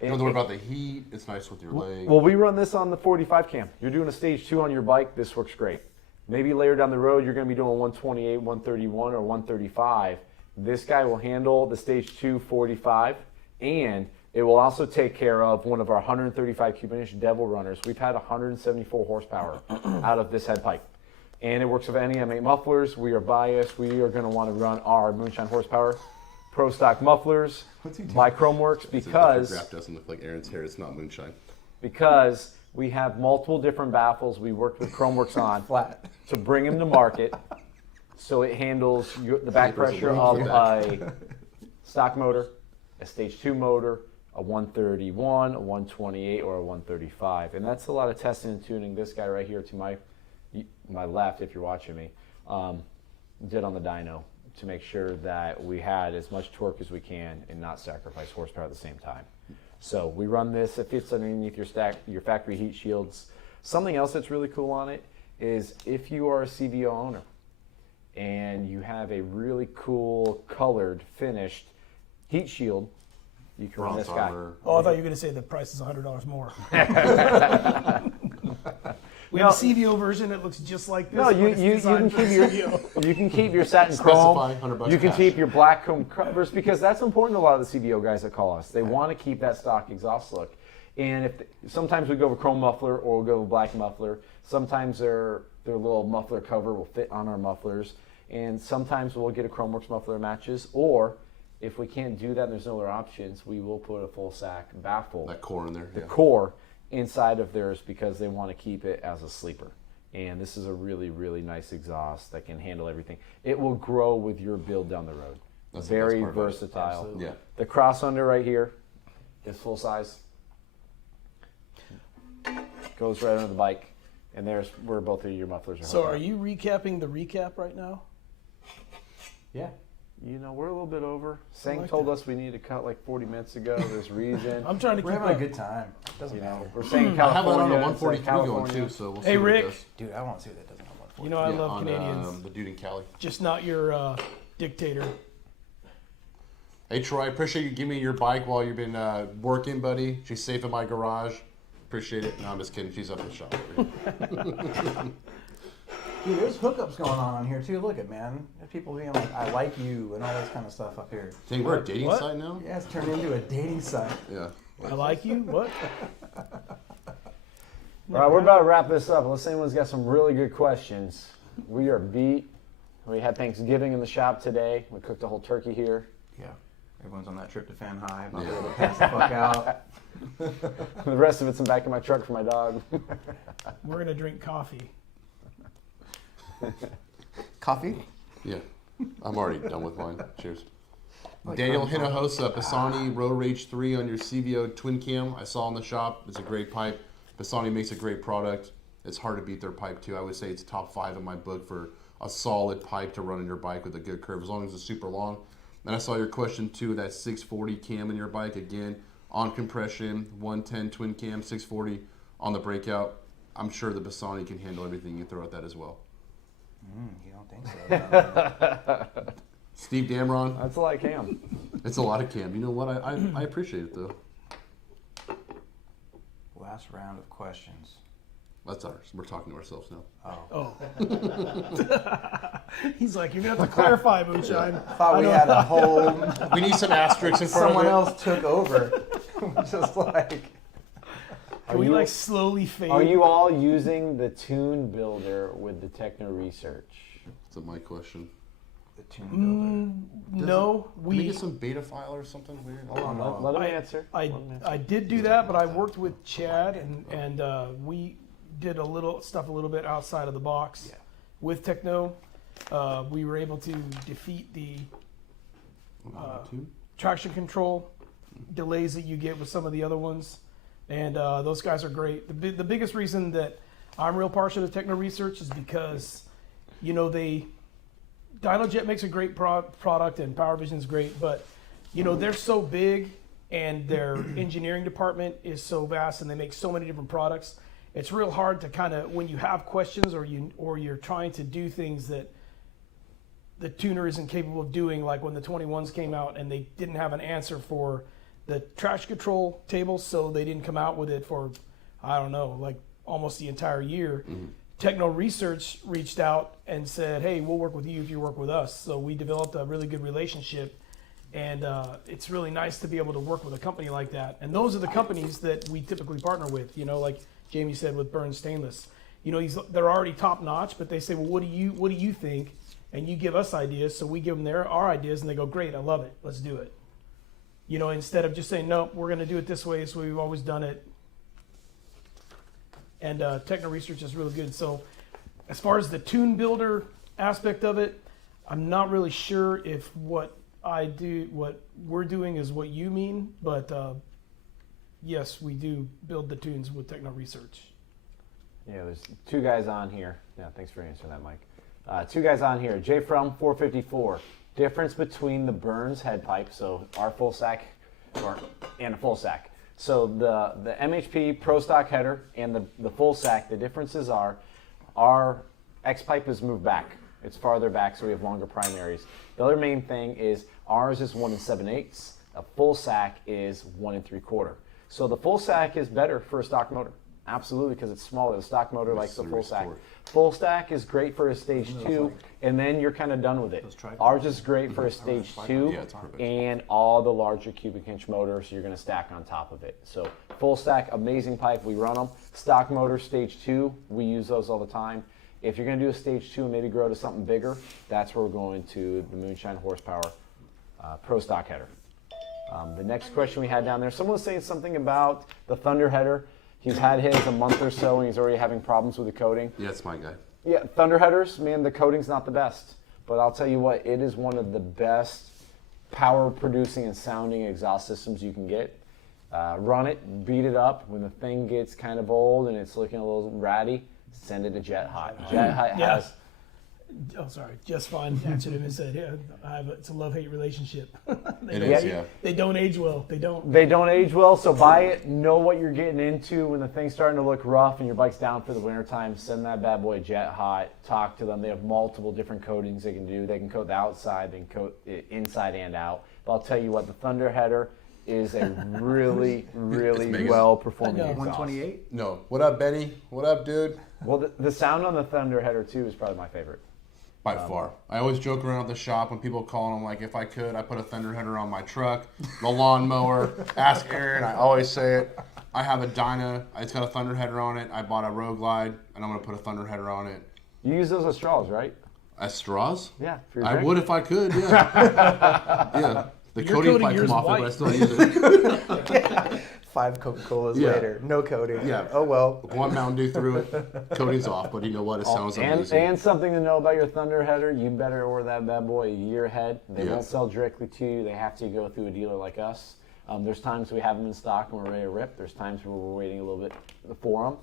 You don't have to worry about the heat. It's nice with your leg. Well, we run this on the 45 cam. You're doing a stage 2 on your bike, this works great. Maybe later down the road, you're going to be doing 128, 131, or 135. This guy will handle the stage 2 45, and it will also take care of one of our 135 cubic inch Devil runners. We've had 174 horsepower out of this head pipe. And it works with any M8 mufflers. We are biased. We are going to want to run our Moonshine Horsepower Pro Stock mufflers by Chromeworks because The graph doesn't look like Aaron's hair. It's not moonshine. because we have multiple different baffles we worked with Chromeworks on Flat. to bring them to market. So it handles the back Papers pressure will of leak a stock motor, a stage 2 motor, a 131, a 128, or a 135. And that's a lot of testing and tuning. This guy right here to my left, if you're watching me, did on the dyno to make sure that we had as much torque as we can and not sacrifice horsepower at the same time. So we run this. It fits underneath your factory heat shields. Something else that's really cool on it is if you are a CVO owner and you have a really cool colored finished heat shield, you can run Bronze this guy. armor. Oh, I thought you were going to say the price is $100 more. We No. have a CVO version that looks just like this. No, but you it's can designed for keep your CVO. you can keep your satin Specify chrome. $100 You can cash. keep your black chrome covers because that's important to a lot of the CVO guys that call us. They want to keep that stock exhaust look. And if sometimes we go with chrome muffler or we'll go with black muffler. Sometimes their little muffler cover will fit on our mufflers, and sometimes we'll get a Chromeworks muffler that matches. Or if we can't do that, and there's no other options, we will put a full sack baffle, That core in there. the Yeah. core inside of theirs because they want to keep it as a sleeper. And this is a really, really nice exhaust that can handle everything. It will grow with your build down the road. That's the Very best part about it. versatile. Absolutely. Yeah. The cross under right here is full size. Goes right under the bike. And there's where both of your mufflers are. So hooked are up. you recapping the recap right now? Yeah. You know, we're a little bit over. Sang like told that. us we needed to cut like 40 minutes ago. There's reason. I'm trying to We're keep having up. a good time. Doesn't You know, matter. we're saying I have that on California. a it's like 143 going California. too, so we'll see Hey, what Rick. it does. Dude, I want to see what that does on 140. You know I Yeah, love on, Canadians. the dude in Cali. Just not your dictator. Hey Troy, I appreciate you giving me your bike while you've been working, buddy. She's safe in my garage. Appreciate it. No, I'm just kidding. She's up in the shop. Dude, there's hookups going on here too. Look at man. There's people being like, "I like you" and all this kind of stuff up here. Think we're a dating What? site now? Yeah, it's turned into a dating site. Yeah. I like you. What? All right, we're about to wrap this up. Unless anyone's got some really good questions. We are beat. We had Thanksgiving in the shop today. We cooked a whole turkey here. Yeah. Everyone's on that trip to Fan High. About to be able to pass the fuck out. The rest of it's in the back of my truck for my dog. We're gonna drink coffee. Coffee? Yeah. I'm already done with mine. Cheers. Daniel Hinojosa, Pisani Road Rage 3 on your CVO twin cam. I saw in the shop. It's a great pipe. Pisani makes a great product. It's hard to beat their pipe too. I would say it's top 5 in my book for a solid pipe to run in your bike with a good curve, as long as it's super long. And I saw your question too, that 640 cam in your bike. Again, on compression, 110 twin cam, 640 on the breakout. I'm sure the Pisani can handle everything you throw at that as well. You don't think so? Steve Damron, That's a lot of cam. it's a lot of cam. You know what? I appreciate it though. Last round of questions. That's ours. We're talking to ourselves now. Oh. He's like, you're gonna have to clarify, Moonshine. Thought we had a whole. We need some asterisks in front Someone of it. else took over. Just like. Can we you- like slowly fade? Are you all using the tune builder with the Techno Research? That's my question. The tune builder. No, Can we get some beta file or something weird? Hold on. Let him answer. I did do that, but I worked with Chad and we did a little bit outside of the box. Yeah. With Techno, we were able to defeat the traction control delays that you get with some of the other ones, and those guys are great. The biggest reason that I'm real partial to Techno Research is because, you know, DynoJet makes a great product and PowerVision's great, but you know they're so big and their engineering department is so vast and they make so many different products. It's real hard to kind of, when you have questions or you're trying to do things that the tuner isn't capable of doing, like when the 21s came out and they didn't have an answer for the traction control table, so they didn't come out with it for, I don't know, like almost the entire year. Techno Research reached out and said, hey, we'll work with you if you work with us. So we developed a really good relationship, and it's really nice to be able to work with a company like that. And those are the companies that we typically partner with, you know, like Jamie said with Burns Stainless. You know, they're already top notch, but they say, well, what do you think? And you give us ideas, so we give them our ideas, and they go, great, I love it, let's do it. You know, instead of just saying, no, we're going to do it this way, so we've always done it. And Techno Research is really good. So as far as the tune builder aspect of it, I'm not really sure if what we're doing is what you mean, but yes, we do build the tunes with Techno Research. Yeah, there's two guys on here. Yeah, thanks for answering that, Mike. Two guys on here. Jay from 454. Difference between the Burns head pipe, so our full sack, and a full sack. So the MHP Pro Stock header and the full sack, the differences are our X pipe is moved back. It's farther back, so we have longer primaries. The other main thing is ours is 1 7/8. A full sack is 1 3/4. So the full sack is better for a stock motor. Absolutely, because it's smaller. The stock motor likes the full sack. Full stack is great for a stage 2, and then you're kind of done with it. Ours is great for a stage 2 and all the larger cubic inch motors you're going to stack on top of it. So full stack, amazing pipe. We run them. Stock motor, stage 2, we use those all the time. If you're going to do a stage 2 and maybe grow to something bigger, that's where we're going to the Moonshine Horsepower Pro Stock header. The next question we had down there, someone was saying something about the Thunder header. He's had his a month or so, and he's already having problems with the coating. Yeah, it's my guy. Yeah, Thunder headers, man, the coating's not the best. But I'll tell you what, it is one of the best power-producing and sounding exhaust systems you can get. Run it, beat it up. When the thing gets kind of old and it's looking a little ratty, send it to Jet Hot. Jet Hot has... Oh, sorry. Just Fine answered him and said, yeah, it's a love-hate relationship. They don't age well. They don't age well, so buy it. Know what you're getting into. When the thing's starting to look rough and your bike's down for the wintertime, send that bad boy Jet Hot. Talk to them. They have multiple different coatings they can do. They can coat the outside, they can coat it inside and out. But I'll tell you what, the Thunder header is a really, really well-performing exhaust. 128? No. What up, Benny? What up, dude? Well, the sound on the Thunder header, too, is probably my favorite. By far. I always joke around at the shop when people call and I'm like, if I could, I put a Thunder header on my truck, the lawnmower. Ask Aaron, I always say it. I have a Dyno, it's got a Thunder header on it. I bought a Road Glide, and I'm going to put a Thunder header on it. You use those as straws, right? As straws? Yeah. I would if I could, yeah. Yeah. The coating might come off it, but I still use it. 5 Coca-Colas later, no coating. Yeah. Oh well. 1 Mountain Dew through it, coating's off, but you know what? It sounds amazing. And something to know about your Thunder header, you better order that bad boy a year ahead. They won't sell directly to you. They have to go through a dealer like us. There's times we have them in stock and we're ready to rip. There's times where we're waiting a little bit for them.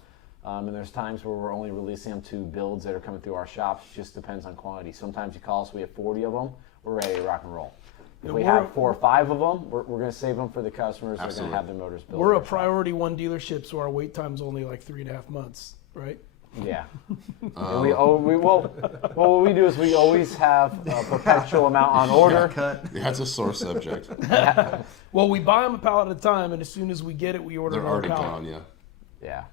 And there's times where we're only releasing them to builds that are coming through our shops. It just depends on quantity. Sometimes you call us, we have 40 of them, we're ready to rock and roll. If we have 4 or 5 of them, we're going to save them for the customers. They're going to have their motors built. We're a priority 1 dealership, so our wait time's only like 3.5 months, right? Yeah. What we do is we always have a perpetual amount on order. That's a sore subject. Well, we buy them a pallet at a time, and as soon as we get it, we order They're another already pallet. gone, yeah. Yeah.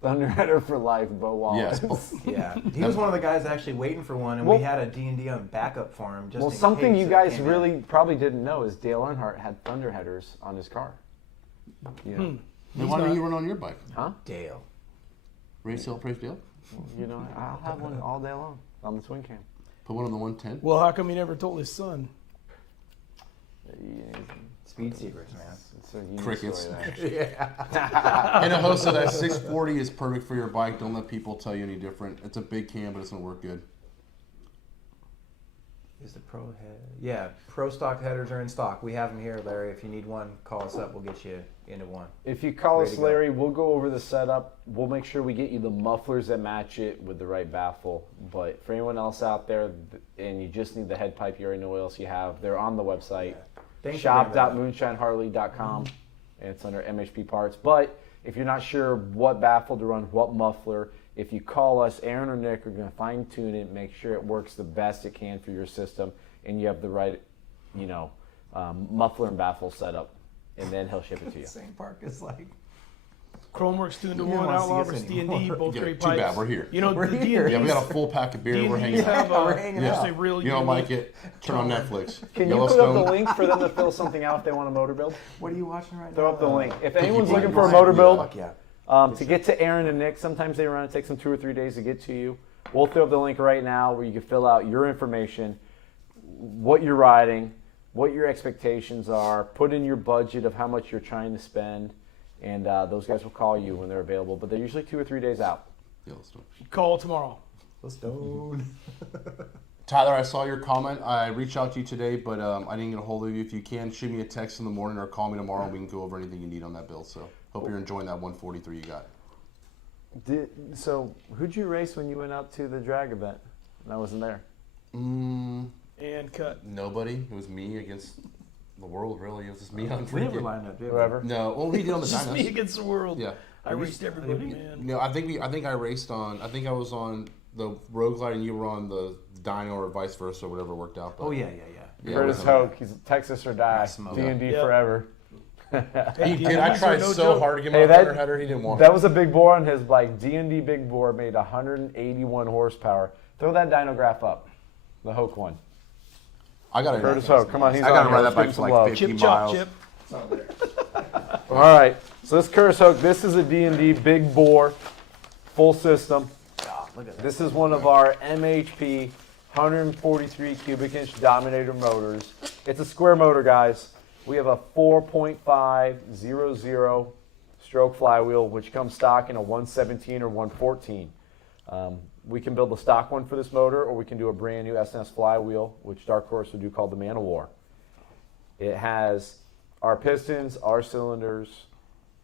Thunder header for life, Bo Wallace. Yes. Yeah, he was one of the guys actually waiting for one, and we had a D&D on backup for him. Just something you guys really in. probably didn't know is Dale Earnhardt had Thunder headers on his car. Yeah. Then why don't you run on your bike? Huh? Dale. Race Hill, praise Dale? You know, I'll have one all day long on the twin cam. Put one on the 110. Well, how come he never told his son? Speed secrets, man. It's a unique Crickets. story there. And a host of that 640 is perfect for your bike. Don't let people tell you any different. It's a big cam, but it's gonna work good. Is the pro head? Yeah, pro stock headers are in stock. We have them here, Larry. If you need one, call us up. We'll get you into one. If you call Ready us, to go. Larry, we'll go over the setup. We'll make sure we get you the mufflers that match it with the right baffle. But for anyone else out there, and you just need the head pipe, you already know what else you have. They're on the website, Thanks for bringing that up. shop.moonshineharley.com, and it's under MHP parts. But if you're not sure what baffle to run, what muffler, if you call us, Aaron or Nick are going to fine tune it, make sure it works the best it can for your system, and you have the right, muffler and baffle set up, and then he'll ship it to you. St. Park is like. Chromeworks 2 into You don't 1, wanna see Outlaw us versus anymore. D&D, both Yeah, great too pipes. bad, we're here. You know, We're the here. Yeah, we D&Ds got a full pack of beer. We're hanging D&Ds out. have We're hanging just out. a really You don't unique- like it? Turn on Netflix. Can you put up the Yellowstone. link for them to fill something out if they want a motor build? What are you watching right now? Throw up the link. If anyone's Pinky looking for a Blinders. motor build, Fuck yeah. to get to Aaron and Nick, sometimes they run. It takes them 2 or 3 days to get to you. We'll throw up the link right now where you can fill out your information, what you're riding, what your expectations are, put in your budget of how much you're trying to spend, and those guys will call you when they're available. But they're usually 2 or 3 days out. Yellowstone. Call tomorrow. Let's go. Tyler, I saw your comment. I reached out to you today, but I didn't get a hold of you. If you can, shoot me a text in the morning or call me tomorrow, and we can go over anything you need on that build. So hope you're enjoying that 143 you got. So who'd you race when you went out to the drag event? And I wasn't there. And cut. Nobody. It was me against the world, really. It was just me on We never freaking. lined up, did we? Whoever. No, well, we did on the Just me Dynos. against the world. Yeah. I raced everybody, man. No, I think I raced on. I think I was on the Road Glide and you were on the Dyno or vice versa, or whatever worked out. But Oh yeah. Yeah, Curtis it was- Hoke, he's Texas or die. Smoke. D&D Yeah. forever. Hey, He did. I D&Ds tried are no so joke. hard to get Hey, my that- header header. He didn't want That it. was a big bore on his bike. D&D big bore made 181 horsepower. Throw that dyno graph up. The Hoke one. I got Curtis Hoke, come on, he's I gotta on here. ride Let's that give bike him for some like love. 50 Chip chop, miles. chip. It's not there. All right, so this Curtis Hoke, this is a D&D big bore, full system. Look at that. This is one of our MHP 143 cubic inch Dominator motors. It's a square motor, guys. We have a 4.500 stroke flywheel, which comes stock in a 117 or 114. We can build a stock one for this motor, or we can do a brand new SNS flywheel, which Dark Horse would do, called the Man of War. It has our pistons, our cylinders,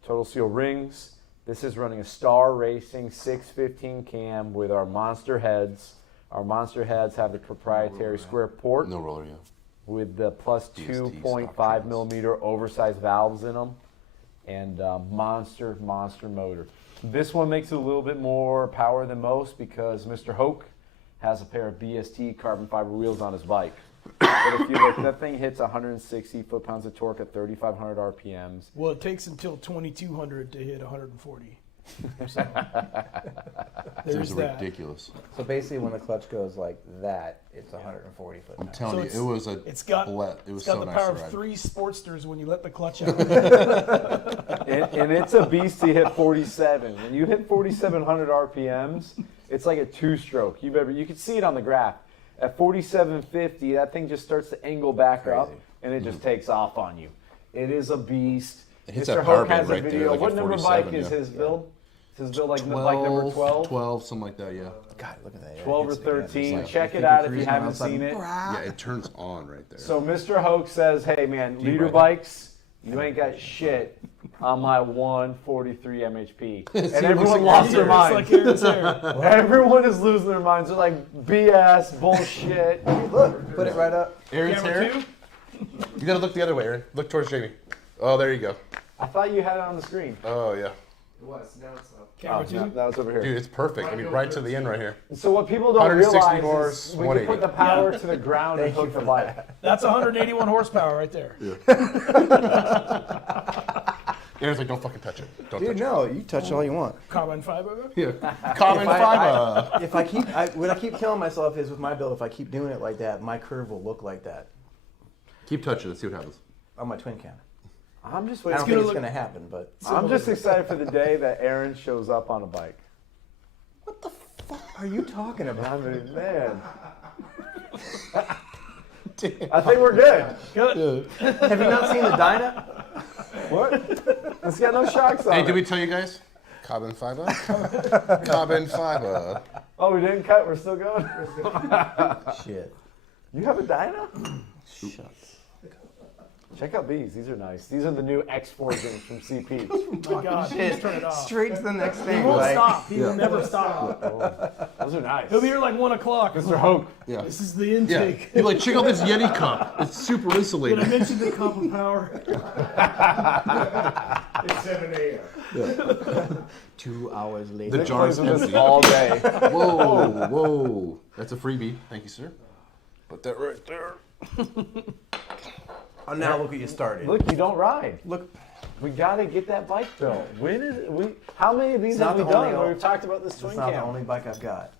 total seal rings. This is running a Star Racing 615 cam with our monster heads. Our monster heads have the proprietary square port No roller, yeah. with the plus DST 2.5 stock millimeter oversized valves in them, and monster motor. This one makes it a little bit more power than most because Mr. Hoke has a pair of BST carbon fiber wheels on his bike. But if you look, that thing hits 160 foot-pounds of torque at 3,500 RPMs. Well, it takes until 2,200 to hit 140. So, It there's was that. ridiculous. So basically, when the clutch goes like that, it's 140 foot. I'm pounds. telling it's- you, it was a It's got it was it's got so the nice power to of ride. 3 Sportsters when you let the clutch out. And it's a beast to hit 47. When you hit 4,700 RPMs, it's like a two-stroke. You can see it on the graph. At 4,750, that thing just starts to angle back up, Crazy. and it just takes off on you. It is a beast. It hits Mr. that power Hoke has band a right there, video. like What at number bike 47, is yeah. his build? Is his build like bike number 12? 12, something like that, yeah. God, look at that. Yeah, 12 or it's- again, 13. it's like Check it 50 out if you cruising haven't outside. seen it. Yeah, it turns on right there. So Mr. Hoke says, hey man, leader ride it? bikes, you ain't got shit on my 143 MHP. And looks everyone like lost their It's mind. like Aaron's hair. Everyone is losing their minds. They're like, BS, bullshit. Look, put it right up. Aaron's Camera hair? 2? You gotta look the other way, Aaron. Look towards Jamie. Oh, there you go. I thought you had it on the screen. Oh, yeah. It was. Now it's up. Camera no, 2? that was over here. Dude, it's perfect. I mean, right to the end right here. So what people don't 160 realize horse, is we can put the 180. power to the ground and Thank you hook the for bike. That's 181 horsepower right there. Aaron's like, don't fucking touch it. Don't Dude, touch no, you touch all you want. Carbon fiber? it. Yeah. Common fiber. If I keep, what I keep telling myself is with my build, if I keep doing it like that, my curve will look like that Keep touching it. See what happens. on my twin cam. I'm just I waiting. don't think gonna it's look- going to happen, but I'm just excited for the day that Aaron shows up on a bike. what are you talking about? I mean, man. I think we're good. Good. Have you not seen the Dyno? What? It's got no shocks on Hey, it. did we tell you guys? Carbon fiber. Carbon fiber. Oh, we didn't cut. We're still going. Shit. You have a Dyno? Shucks. Check out these. These are nice. These are the new X4 things from CP. Oh my God, just turn it off. Straight to the next He thing. won't like, stop. He will never stop. Those are nice. He'll be here like 1 o'clock. Mr. Hoke. Yeah. This is the Yeah. intake. You're like, check out this Yeti cup. It's super Did I insulated. mention the copper power? It's 7 a.m. 2 hours later. The jar is Plays with empty. this all day. Whoa, whoa. That's a freebie. Thank you, sir. Put that right there. Oh, now look at you started. Look, you don't ride. Look. We gotta get that bike built. When is it? How many of these It's have we not the done? only- We've talked about this That's twin not the cam. only bike I've got.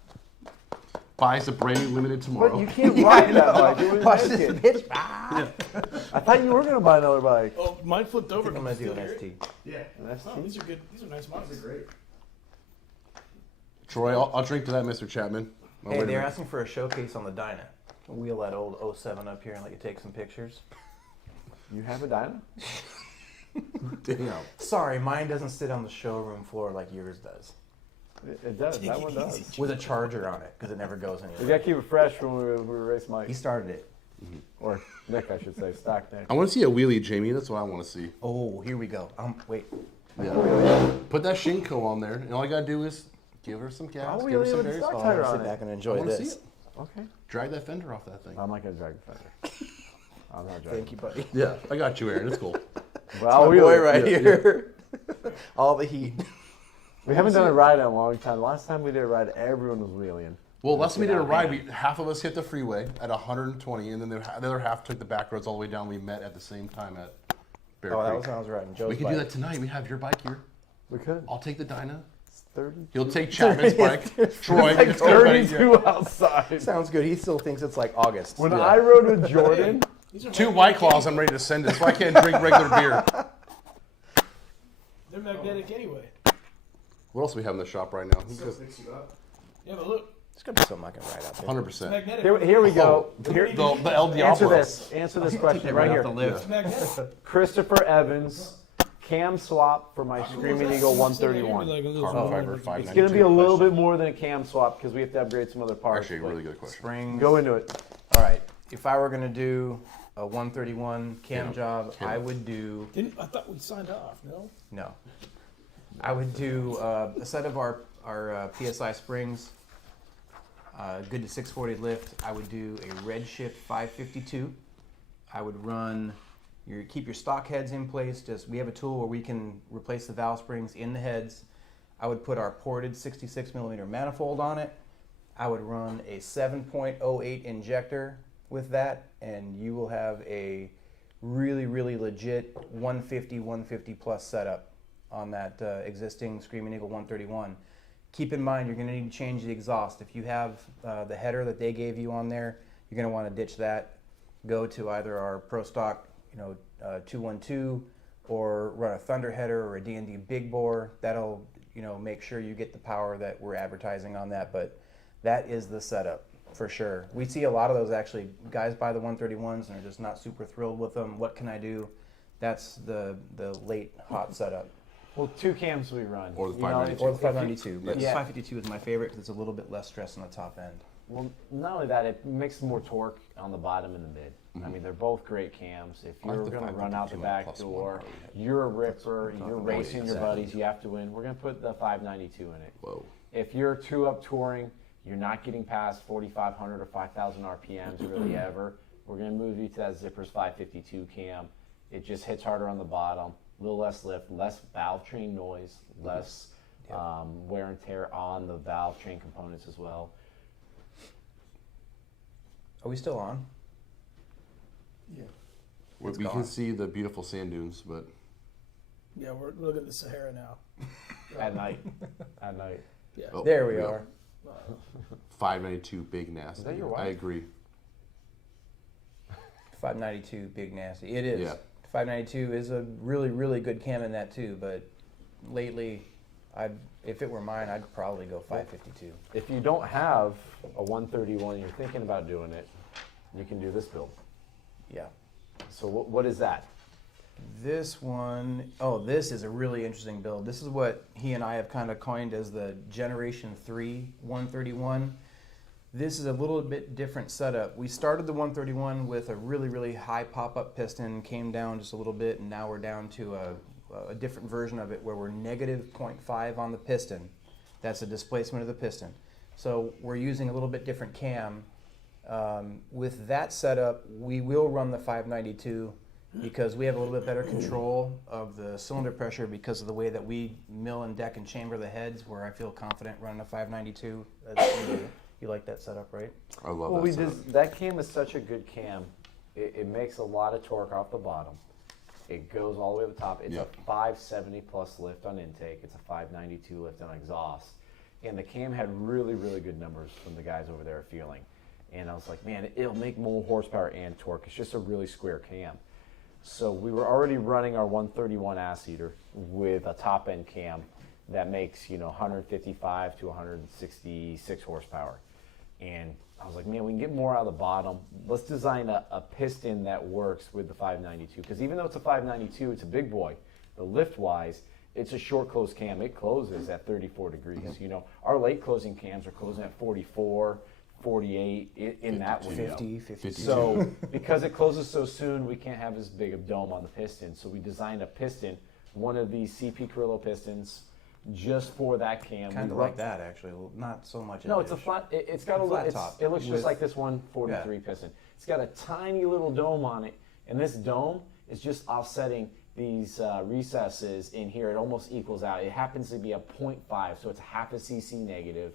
Buys a brand new limited tomorrow. But you can't ride that bike. You Watch wouldn't this make bitch. it. I thought you were gonna buy another bike. Oh, mine flipped over. I'm Can gonna you do still an hear it? ST. Yeah, Oh, these are good. These are nice these mics. are great. Troy, I'll drink to that, Mr. Chapman. Oh, Hey, wait a they're minute. asking for a showcase on the Dyno. Wheel that old 07 up here and let you take some pictures. You have a Dyno? Damn. Sorry, mine doesn't sit on the showroom floor like yours does. It does. That one does. With a charger on it, because it never goes We anywhere. gotta keep it fresh when we race He Mike. started it. Or Nick, I should say. Stock Nick. I want to see a wheelie, Jamie. That's what I want to see. Oh, here we go. Wait. Yeah. Put that Shinko on there, and all you gotta do is give her some gas, I'll give her wheelie some with the berries. stock Oh, tire I'll on sit it. back and I enjoy want to see this. it. Okay. Drag that fender off that thing. I'm not gonna drag the fender. I'm not dragging. Thank you, buddy. Yeah, I got you, Aaron. It's cool. Well, My we boy right yeah, here. All the heat. We haven't done a ride in a long time. Last time we did a ride, everyone was wheeling. Well, last time we did a ride, half of us hit the freeway at 120, and then the other half took the back roads all the way down. We met at the same time at Bear Oh, that Creek. was when I was riding Joe's We could bike. do that tonight. We have your bike here. We could. I'll take the Dyno. It's 30. He'll take Chapman's bike. Troy, Like it's everybody here. 32 outside. Sounds good. He still thinks it's like August. When Yeah. I rode with Jordan, These are 2 White Claws. I'm ready to send it, so I can't drink regular beer. They're magnetic anyway. What else do we have in the shop right now? Still picks you up. Yeah, but look, There's gonna be something I can ride out there. 100%. magnetic. here we go. Oh, Here, the El Diablo. answer this. Answer this question right here. Off the lift. It's magnetic. Christopher Evans, cam swap for my Screaming Eagle 131. Carbon fiber, It's 592. going to be a little bit more than a cam swap because we have to upgrade some other parts. Actually, a but really good question. Springs. Go into it. All right. If I were gonna do a 131 cam Yeah. job, Cam. I would do I thought we signed off. No. I would do a set of our PSI springs. Good to 640 lift. I would do a Redshift 552. I would run keep your stock heads in place. We have a tool where we can replace the valve springs in the heads. I would put our ported 66 millimeter manifold on it. I would run a 7.08 injector with that, and you will have a really, really legit 150 plus setup on that existing Screaming Eagle 131. Keep in mind, you're going to need to change the exhaust. If you have the header that they gave you on there, you're going to want to ditch that. Go to either our Pro Stock, 212, or run a Thunder header or a D&D big bore. That'll, make sure you get the power that we're advertising on that. But that is the setup for sure. We see a lot of those actually. Guys buy the 131s and are just not super thrilled with them. What can I do? That's the late hot setup. Well, 2 cams we run. Or the You know, 592. Or the 592, but Yeah. 552 is my favorite because it's a little bit less stress on the top end. Well, not only that, it makes more torque on the bottom and the mid. I mean, they're both great cams. If I like you're the going to run out the 552 back plus door, one, probably. you're a ripper, you're racing your exactly. buddies, you have to win. We're going to put the 592 in it. Whoa. If you're 2-up touring, you're not getting past 4,500 or 5,000 RPMs really ever, we're going to move you to that Zippers 552 cam. It just hits harder on the bottom, a little less lift, less valve train noise, less wear and tear on the valve train components as well. Are we still on? Yeah. We gone. can see the beautiful sand dunes, but Yeah, we're looking at the Sahara now. At night. At night. Yeah. oh, There we yeah. are. 592 big nasty. Is that your I wife? agree. 592, big nasty. It is. Yeah. 592 is a really, really good cam in that too, but lately If it were mine, I'd probably go 552. If you don't have a 131 and you're thinking about doing it, you can do this build. Yeah. So what is that? This one, oh, this is a really interesting build. This is what he and I have kind of coined as the Generation 3 131. This is a little bit different setup. We started the 131 with a really, really high pop-up piston, came down just a little bit, and now we're down to a different version of it where we're negative 0.5 on the piston. That's the displacement of the piston. So we're using a little bit different cam. With that setup, we will run the 592 because we have a little bit better control of the cylinder pressure because of the way that we mill and deck and chamber the heads, where I feel confident running a 592. You like that setup, right? I love Well, that setup. that cam is such a good cam. It makes a lot of torque off the bottom. It goes all the way to the top. It's Yep. a 570 plus lift on intake. It's a 592 lift on exhaust. And the cam had really, really good numbers from the guys over there at Feeling. And I was like, man, it'll make more horsepower and torque. It's just a really square cam. So we were already running our 131 ass eater with a top end cam that makes, 155 to 166 horsepower. And I was like, man, we can get more out of the bottom. Let's design a piston that works with the 592. Because even though it's a 592, it's a big boy. The lift wise, it's a short close cam. It closes at 34 degrees. Our late closing cams are closing at 44, 48 in that window. 50, 52. So because it closes so soon, we can't have as big of dome on the piston. So we designed a piston, one of these CP Carrillo pistons, just for that cam. Kind of like that, actually. Well, not so much. No, it's a flat. It's got a flat little. top It looks with- just like this 143 piston. It's got a tiny little dome on it, and this dome is just offsetting these recesses in here. It almost equals out. It happens to be a 0.5, so it's a half a cc negative.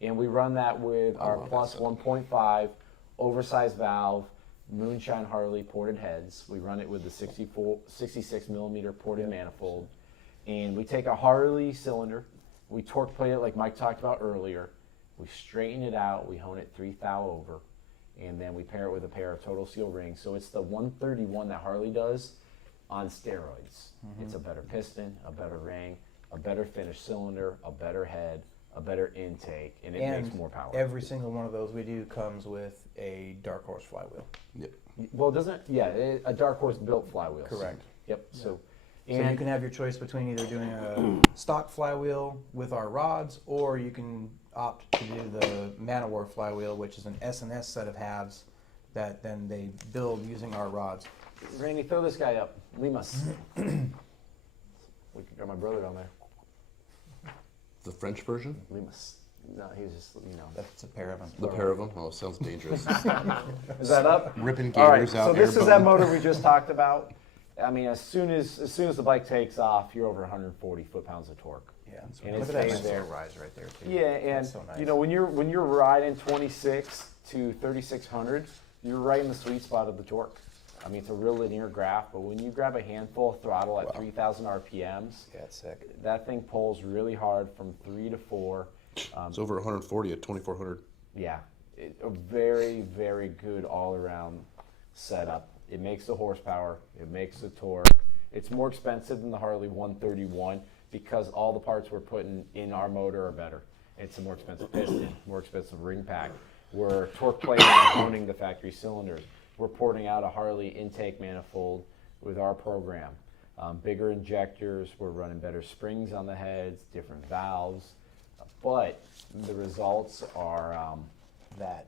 And we run that with our plus 1.5 oversized valve Moonshine Harley ported heads. We run it with the 66 millimeter ported manifold. And we take a Harley cylinder, we torque plate it like Mike talked about earlier. We straighten it out, we hone it 3 thou over, and then we pair it with a pair of total seal rings. So it's the 131 that Harley does on steroids. It's a better piston, a better ring, a better finished cylinder, a better head, a better intake, and it makes more power. Every single one of those we do comes with a Dark Horse flywheel. Yep. Well, doesn't it? Yeah, a Dark Horse built flywheel. Correct. Yep. So, So you can have your choice between either doing a stock flywheel with our rods, or you can opt to do the Man-O-War flywheel, which is an S&S set of halves that then they build using our rods. Randy, throw this guy up. Limas. We could got my brother down there. The French version? Limas. No, he's just, That's a pair of them. The pair of them? Oh, sounds dangerous. Is that up? Ripping All right, gators out. so this air is that boating. motor we just talked about. I mean, as soon as the bike takes off, you're over 140 foot-pounds of torque. Yeah. And Look it at that stays nice there. little rise right there too. Yeah, and That's so nice. when you're riding 26 to 3600, you're right in the sweet spot of the torque. I mean, it's a real linear graph, but when you grab a handful of throttle at 3,000 RPMs, Yeah, it's sick. that thing pulls really hard from 3 to 4. It's over 140 at 2400. Yeah, a very, very good all-around setup. It makes the horsepower, it makes the torque. It's more expensive than the Harley 131 because all the parts we're putting in our motor are better. It's a more expensive piston, more expensive ring pack. We're torque plating and honing the factory cylinders. We're porting out a Harley intake manifold with our program. Bigger injectors, we're running better springs on the heads, different valves. But the results are That.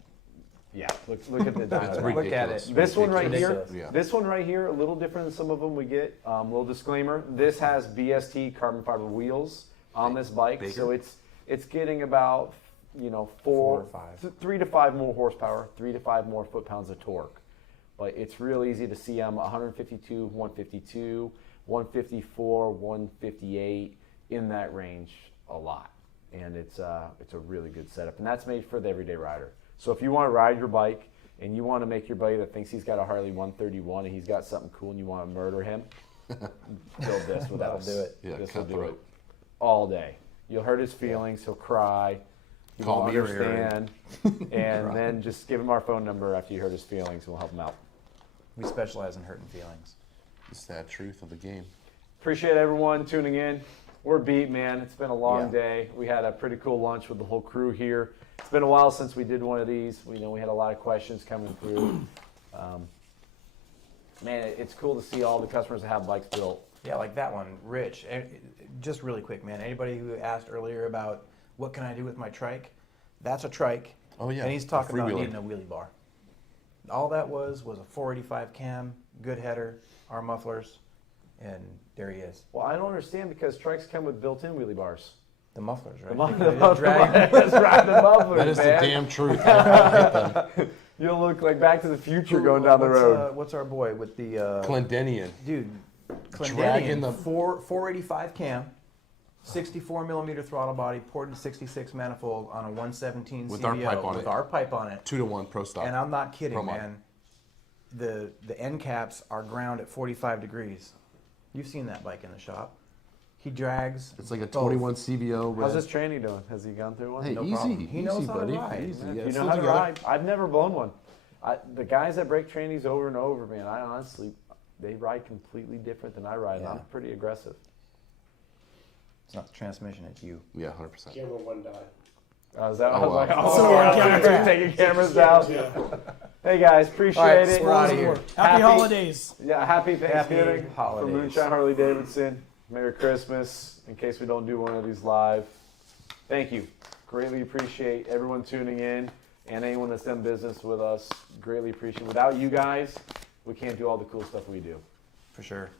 yeah. Look at the It's dyno. Look at ridiculous. it. This one right here, Ridiculous. Yeah. this one right here, a little different than some of them we get. Little disclaimer: this has BST carbon fiber wheels on this bike, Bigger? so it's getting about 4 or 5. 3 to 5 more horsepower, 3 to 5 more foot-pounds of torque. But it's real easy to see them 152, 152, 154, 158 in that range a lot. And it's a really good setup, and that's made for the everyday rider. So if you want to ride your bike and you want to make your buddy that thinks he's got a Harley 131 and he's got something cool and you want to murder him, build this with That'll us. do it. Yeah, This will do it cutthroat. all day. You'll hurt his feelings. He'll cry. He Call won't me or Aaron. understand. And then just give him our phone number after you hurt his feelings, and we'll help him out. We specialize in hurting feelings. The sad truth of the game. Appreciate everyone tuning in. We're beat, man. It's been a long Yeah. day. We had a pretty cool lunch with the whole crew here. It's been a while since we did one of these. We know we had a lot of questions coming through. Man, it's cool to see all the customers that have bikes built. Yeah, like that one, Rich. Just really quick, man. Anybody who asked earlier about what can I do with my trike? That's a trike. Oh, yeah, And he's the talking about freewheeler. needing a wheelie bar. All that was a 485 cam, good header, our mufflers, and there he is. Well, I don't understand because trikes come with built-in wheelie bars. The mufflers, right? The mufflers, They just drag- That's right, the mufflers, That is the man. damn truth. I hate them. You'll look like Back to the Future going down the road. What's our boy with the Clendenian. dude? Dragging Clendenian, the- 485 cam, 64 millimeter throttle body, ported 66 manifold on a 117 With CVO our pipe on with it. our pipe on it. 2-to-1 pro stock. And I'm not kidding, Pro mod. man. The end caps are ground at 45 degrees. You've seen that bike in the shop. He drags. It's like a both. 21 CVO. How's red. this tranny doing? Has he gone through one? Hey, No easy, problem. He easy, knows how to buddy. ride. Easy. Yeah, Yeah, you slow know how to together. ride. I've never blown one. The guys that break trannies over and over, man, I honestly, they ride completely different than I ride. And Yeah. I'm pretty aggressive. It's not the transmission, it's you. Yeah, 100%. Camera one died. Is that Oh, I was like, wow. oh, So we're on yeah, camera. we're taking cameras down. Hey guys, appreciate All right, it. we're outta here. Happy holidays. Yeah, happy Thanksgiving holidays. from Moonshine Harley-Davidson. Merry Christmas, in case we don't do one of these live. Thank you. Greatly appreciate everyone tuning in and anyone that's done business with us. Greatly appreciate it. Without you guys, we can't do all the cool stuff we do. For sure.